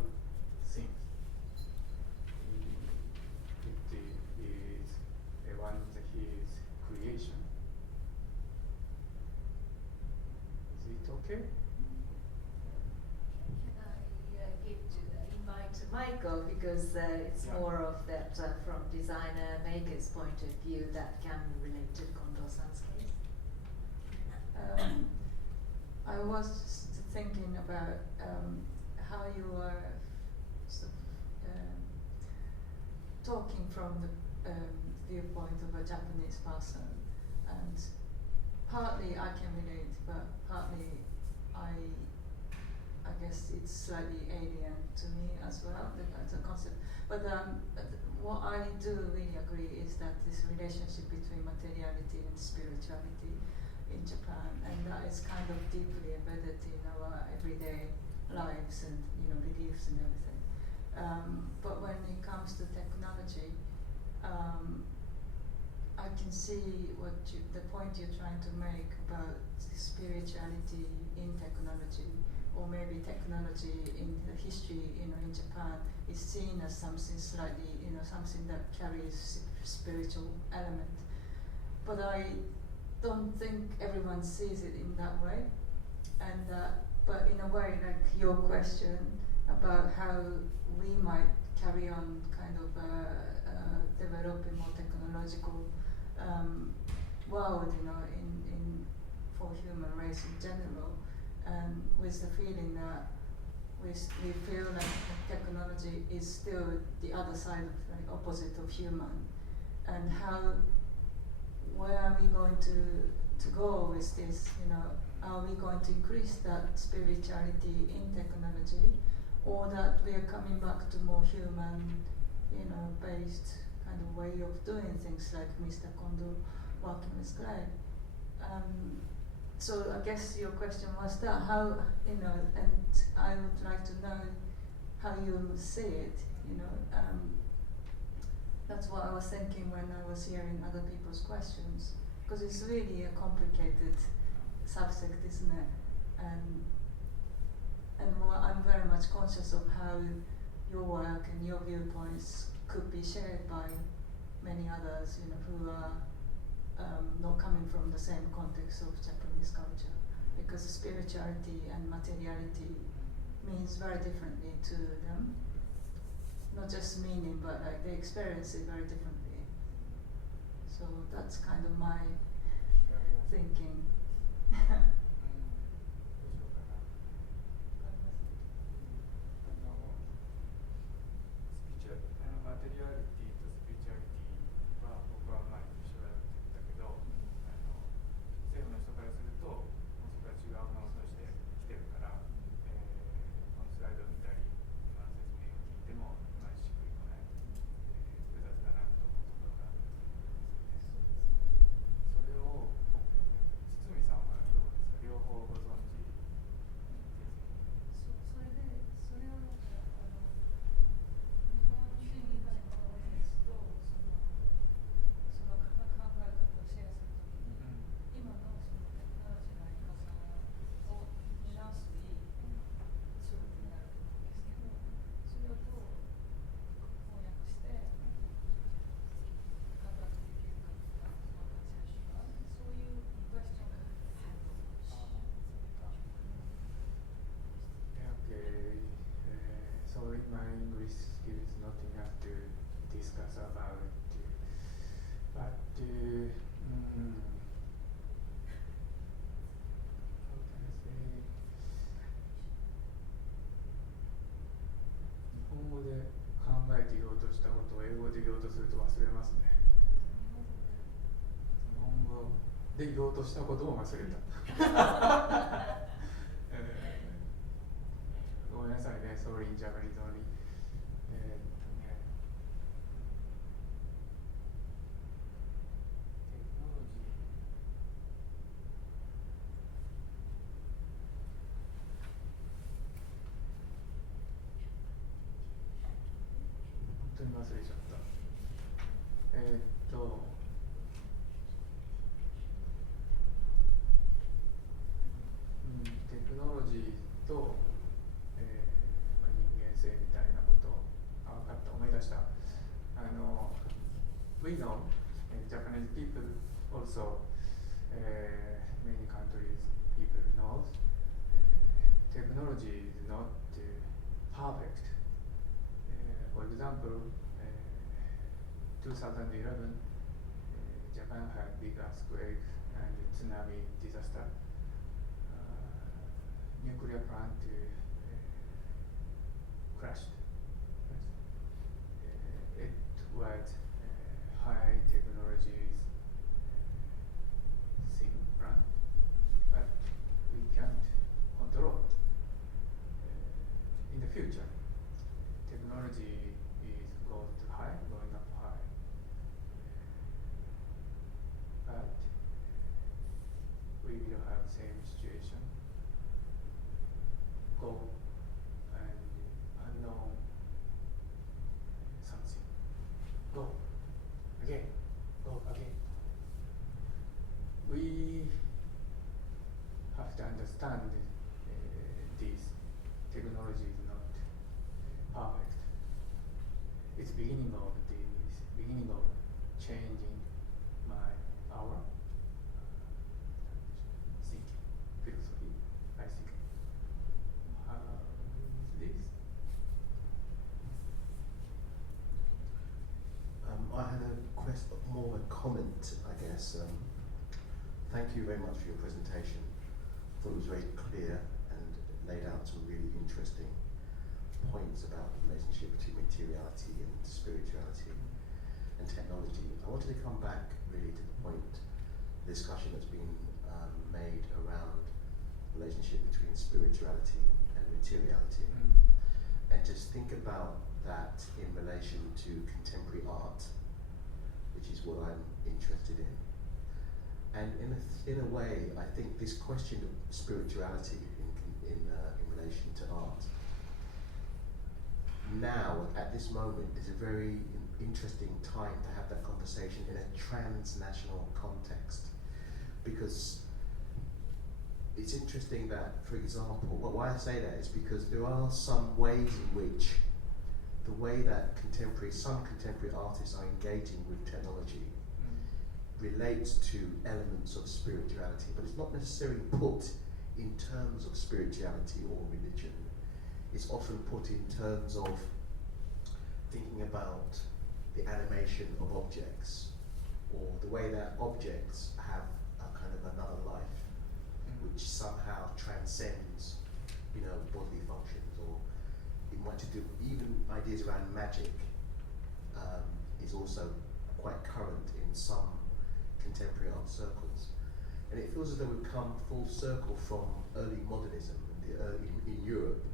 things. It is one of his creation. Is it okay? Can I give to invite Michael, because it's more of that from designer maker's point of view that can relate to Kondo-san's case. I was just thinking about how you are sort of, talking from the viewpoint of a Japanese person, and partly I can relate, but partly I guess it's slightly alien to me as well, the concept. But what I do really agree is that this relationship between materiality and spirituality in Japan, and that is kind of deeply embedded in our everyday lives and beliefs and everything. But when it comes to technology, I can see the point you're trying to make about spirituality in technology, or maybe technology in the history, in Japan is seen as something slightly, something that carries spiritual element. But I don't think everyone sees it in that way, and but in a way, like your question about how we might carry on kind of developing more technological world, in for human race in general, and with the feeling that we feel like technology is still the other side of the opposite of human, and where are we going to go with this? Are we going to increase that spirituality in technology, or that we are coming back to more human, based kind of way of doing things, like Mr. Kondo working with clay? So I guess your question was that how, and I would like to know how you see it. That's what I was thinking when I was hearing other people's questions, because it's really a complicated subject, isn't it? And I'm very much conscious of how your work and your viewpoints could be shared by many others, who are not coming from the same context of Japanese culture, because spirituality and materiality means very differently to them. Not just meaning, but like they experience it very differently. So that's kind of my thinking. my English skills not enough to discuss about it. But how can I say? 日本語で考えて言おうとしたことを英語で言おうとすると忘れますね。日本語で言おうとしたことも忘れた。ごめんなさいね、sorry in Japanese only。テクノロジー。本当に忘れちゃった。テクノロジーと、人間性みたいなことを分かった、思い出した。We know, Japanese people also, many countries people knows, technology is not perfect. For example, 2011, Japan had big earthquake and tsunami disaster. Nuclear plant crashed. It was high technologies thing plant, but we can't control. In the future, technology is going up high. But we will have same situation. Go and unknown something. Go again. We have to understand this technology is not perfect. It's beginning of changing our thinking, philosophy, I think. This? I had more of a comment, I guess. Thank you very much for your presentation. I thought it was very clear and laid out some really interesting points about the relationship between materiality and spirituality and technology. I wanted to come back really to the point, the discussion that's been made around the relationship between spirituality and materiality, and just think about that in relation to contemporary art, which is what I'm interested in. And in a way, I think this question of spirituality in relation to art now, at this moment, is a very interesting time to have that conversation in a transnational context, because it's interesting that, for example, why I say that is because there are some ways in which the way that some contemporary artists are engaging with technology relates to elements of spirituality, but it's not necessarily put in terms of spirituality or religion. It's often put in terms of thinking about the animation of objects, or the way that objects have a kind of another life, which somehow transcends, bodily functions, or it might to do even ideas around magic is also quite current in some contemporary art circles. And it feels as though we've come full circle from early modernism in Europe,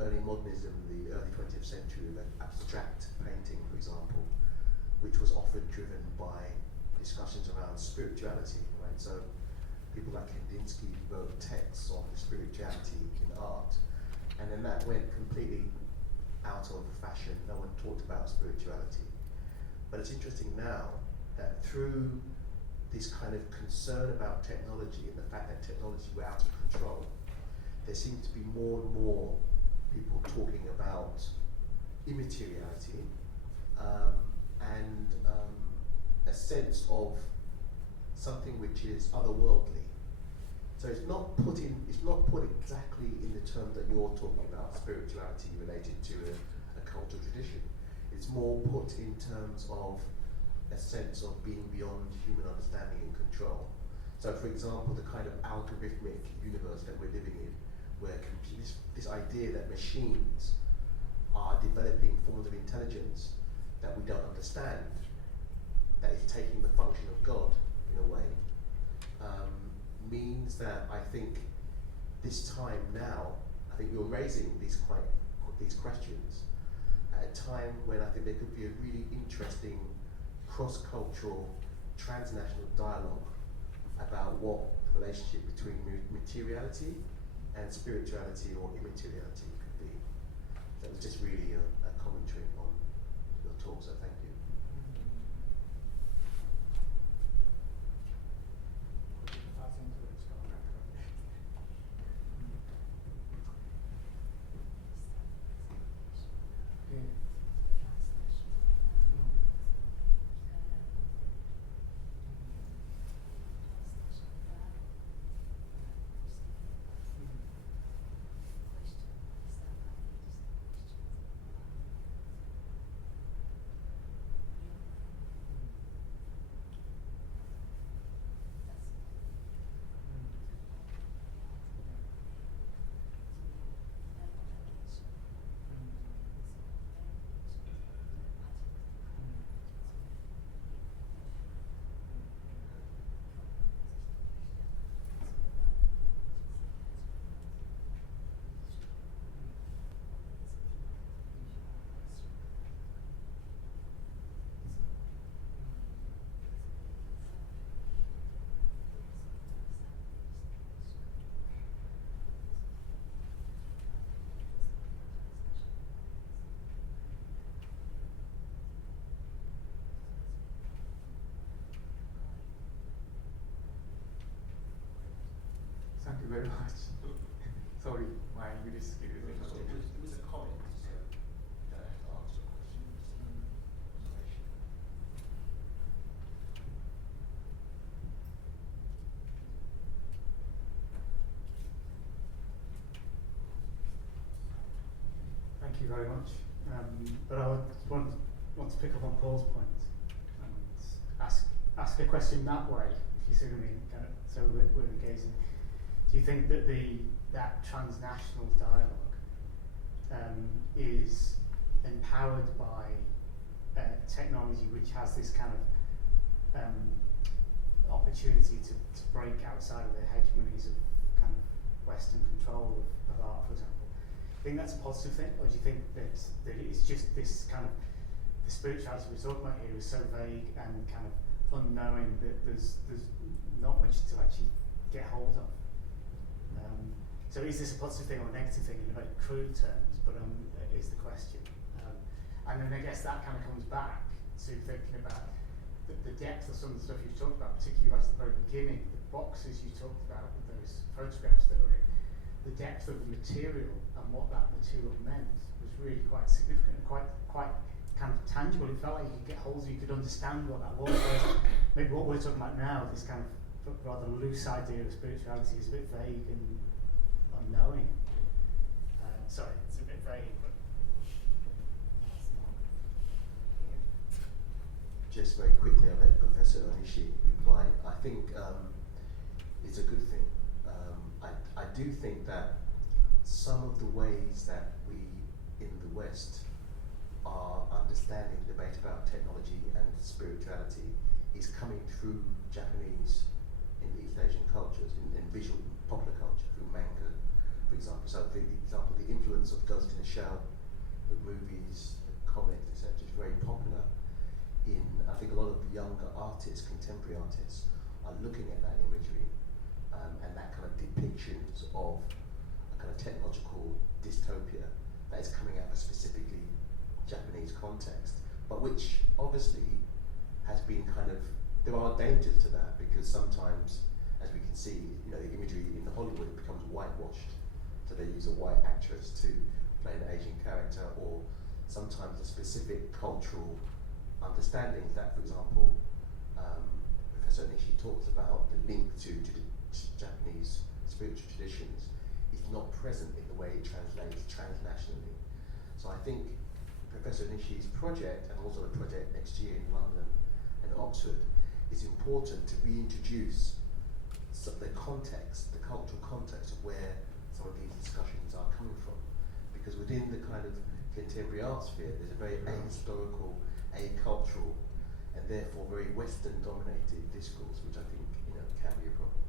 early modernism, the early 20th century, with abstract painting, for example, which was often driven by discussions around spirituality, right? So people like Kandinsky wrote texts on spirituality in art, and then that went completely out of fashion. No one talked about spirituality. But it's interesting now that through this kind of concern about technology and the fact that technology were out of control, there seems to be more and more people talking about immateriality and a sense of something which is otherworldly. So it's not put exactly in the term that you're talking about, spirituality related to a it's more put in terms of a sense of being beyond human understanding and control. So, for example, the kind of algorithmic universe that we're living in, where this idea that machines are developing forms of intelligence that we don't understand, that is taking the function of God in a way, means that I think this time now, I think you're raising these questions at a time when I think there could be a really interesting cross-cultural, transnational dialogue about what the relationship between materiality and spirituality or immateriality could be. That was just really a commentary on your talk, so thank you. Thank you very much. Sorry, my English skill is It was a comment, so you don't have to answer a question. Thank you very much. But I would want to pick up on Paul's point and ask a question that way, if you see what I mean. So we're engaging. Do you think that that transnational dialogue is empowered by technology which has this kind of opportunity to break outside of the hegemonies of kind of Western control of art, for example? Do you think that's a positive thing, or do you think that it's just this kind of, the spirituality we're talking about here is so vague and kind of unknowing that there's not much to actually get hold of? So is this a positive thing or a negative thing in very crude terms, but is the question. And then I guess that kind of comes back to thinking about the depth of some of the stuff you've talked about, particularly right at the very beginning, the boxes you talked about with those photographs that were in, the depth of the material and what that material meant was really quite significant and quite kind of tangible. It felt like you could get hold of it, you could understand what that was. Whereas maybe what we're talking about now, this kind of rather loose idea of spirituality, is a bit vague and unknowing. Sorry, it's a bit vague, but just very quickly, I'll let Professor Onishi reply. I think it's a good thing. I do think that some of the ways that we in the West are understanding the debate about technology and spirituality is coming through Japanese in the East Asian cultures, in visual popular culture, through manga, for example. So the influence of Ghost in the Shell, the movies, the comics, etc., is very popular in, I think a lot of younger artists, contemporary artists, are looking at that imagery and that kind of depictions of a kind of technological dystopia that is coming out of a specifically Japanese context, but which obviously has been kind of, there are dangers to that, because sometimes, as we can see, the imagery in Hollywood becomes whitewashed. So they use a white actress to play an Asian character, or sometimes a specific cultural understanding that, for example, Professor Onishi talks about, the link to the Japanese spiritual traditions is not present in the way it translates transnationally. So I think Professor Professor Onishi's project, and also the project next year in London and Oxford, is important to reintroduce the context, the cultural context of where some of these discussions are coming from. Because within the kind of contemporary art sphere, there's a very ahistorical, acultural, and therefore very Western dominated discourse, which I think can be a problem.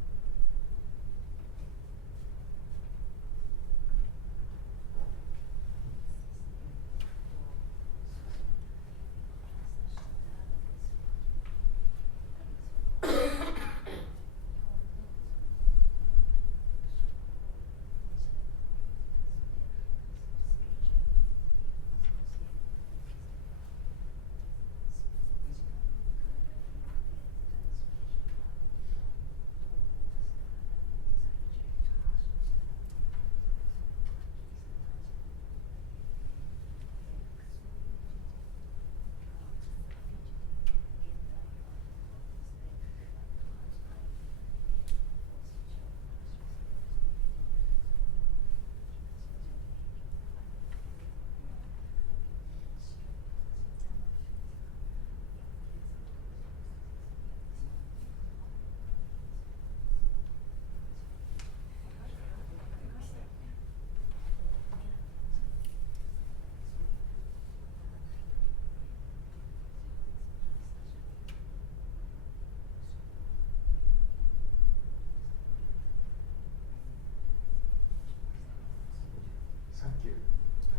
Thank you.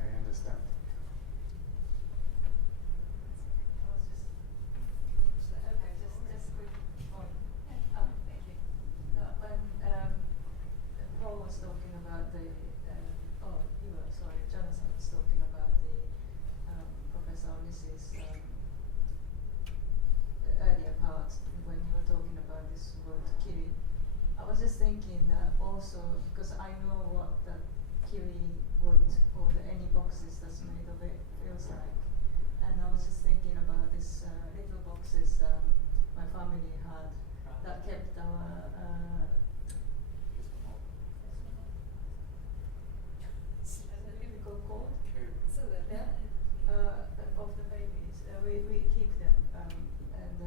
I understand. Just quick point. Thank you. No, when Paul was talking about the, Jonathan was talking about the Professor Onishi's earlier part when you were talking about this word kiri. I was just thinking that also, because I know what that kiri wood or any boxes that's made of it feels like. And I was just thinking about this little boxes my family had that kept our umbilical cord of the babies. We keep them, and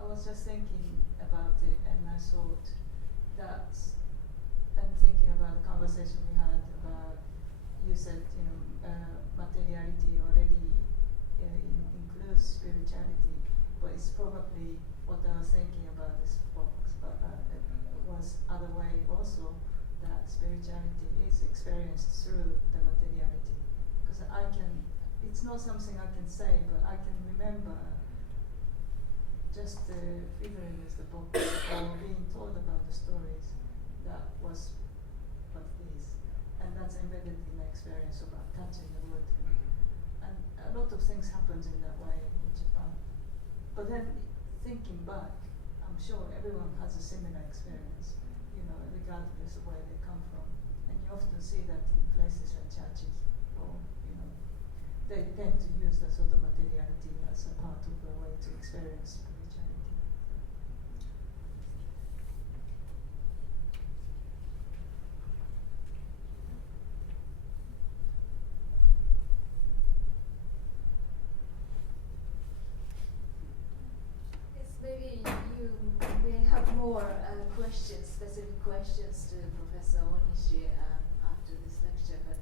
I was just thinking about it, and I thought that, and thinking about the conversation we had about, you said, materiality already includes spirituality, but it's probably what I was thinking about this box, but it was other way also, that spirituality is experienced through the materiality. Because it's not something I can say, but I can remember just fiddling with the book or being told about the stories. That was what it is. And that's embedded in the experience about touching the wood. And a lot of things happens in that way in Japan. But then, thinking back, I'm sure everyone has a similar experience, regardless of where they come from. And you often see that in places like churches, or, they tend to use the sort of materiality as a part of the way to experience spirituality. Yes, maybe you may have more specific questions to Professor Onishi after this lecture, but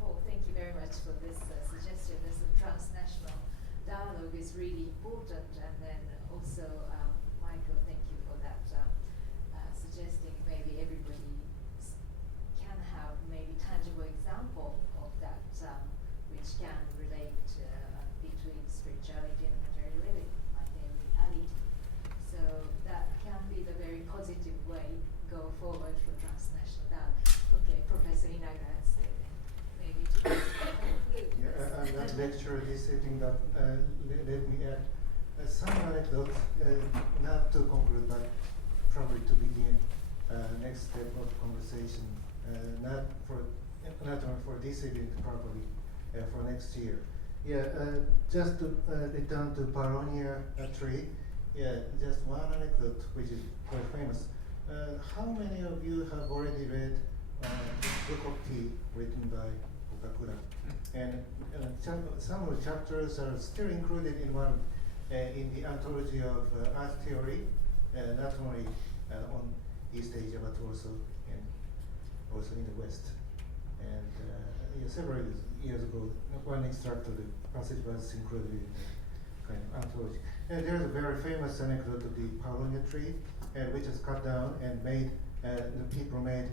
Paul, thank you very much for this suggestion. This transnational dialogue is really important, and then also, Michael, thank you for that suggesting maybe everybody can have maybe tangible example of that which can relate between spirituality and materiality. So that can be the very positive way go forward for transnational dialogue. Okay, Professor Inaga has said maybe to conclude. Yeah, and that lecture this evening, let me add some anecdote, not to conclude, but probably to begin next step of conversation, not only for this event, probably for next year. Yeah, just to return to Paulownia tree. Yeah, just one anecdote which is quite famous. How many of you have already read Yuko Kikuchi written by Okakura? And some of the chapters are still included in one in the anthology of art theory, not only on East Asia but also in the West. And several years ago, one extract of the passage was included in the kind of anthology. And there's a very famous anecdote of the paulownia tree, which is cut down and made. The people made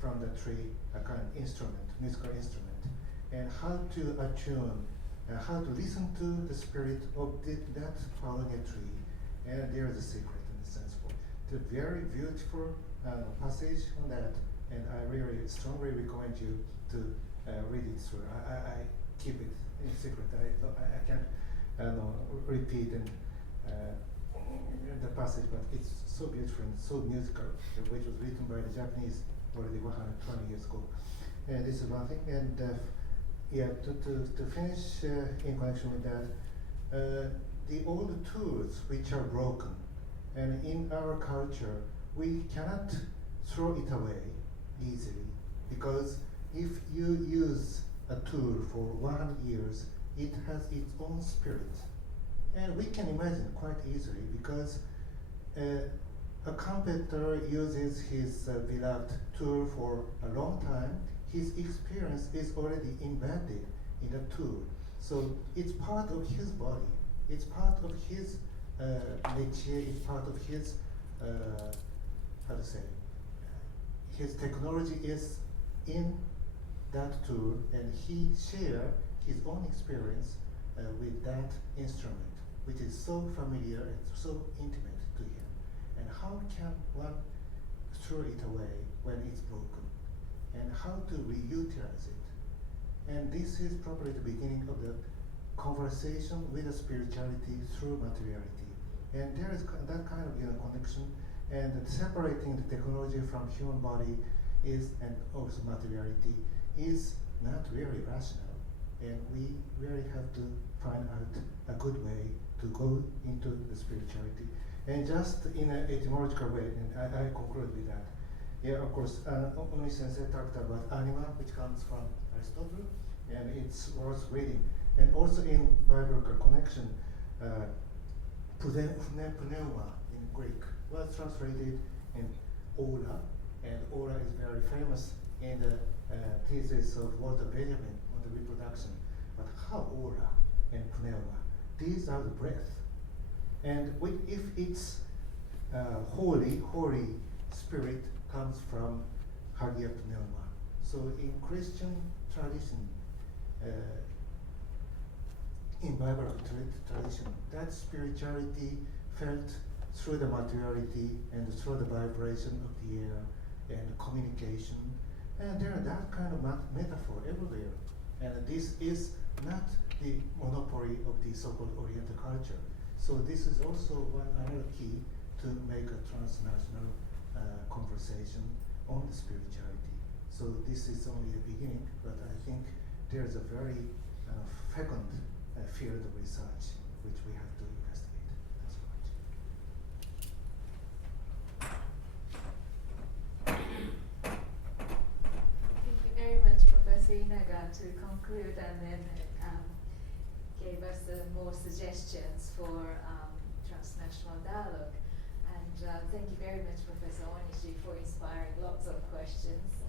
from the tree a kind of instrument, musical instrument, and how to attune, how to listen to the spirit of that paulownia tree. And there is a secret in the sense for the very beautiful passage on that. And I really strongly recommend you to read it through. I keep it in secret. I can't repeat the passage, but it's so beautiful and so musical, which was written by the Japanese already 120 years ago. And this is one thing. And to finish in connection with that, the old tools which are broken, and in our culture, we cannot throw it away easily, because if you use a tool for 100 years, it has its own spirit. And we can imagine quite easily, because a carpenter uses his beloved tool for a long time, his experience is already embedded in the tool. So it's part of his body, it's part of his métier, it's part of his, his technology is in that tool, and he shares his own experience with that instrument, which is so familiar and so intimate to him. And how can one throw it away when it's broken? And how to reutilize it? And this is probably the beginning of the conversation with the spirituality through materiality. And there is that kind of connection, and separating the technology from human body is, and also materiality, is not really rational. And we really have to find out a good way to go into the spirituality. And just in an etymological way, and I conclude with that. Yeah, of course, Onishi-sensei talked about anima, which comes from Aristotle, and it's worth reading. And also in biblical connection, pneuma in Greek was translated in aura, and aura is very famous in the thesis of Walter Benjamin on the reproduction. But how aura and pneuma? These are the breath. And if it's holy spirit comes from hagia pneuma. So in Christian tradition, in biblical tradition, that spirituality felt through the materiality and through the vibration of the air and communication. And there are that kind of metaphor everywhere. And this is not the monopoly of the so-called Oriental culture. So this is also another key to make a transnational conversation on the spirituality. So this is only the beginning, but I think there's a very fecund field of research which we have to investigate. Thanks so much. Thank you very much, Professor Inaga, to conclude and then gave us more suggestions for transnational dialogue. And thank you very much, Professor Onishi, for inspiring lots of questions.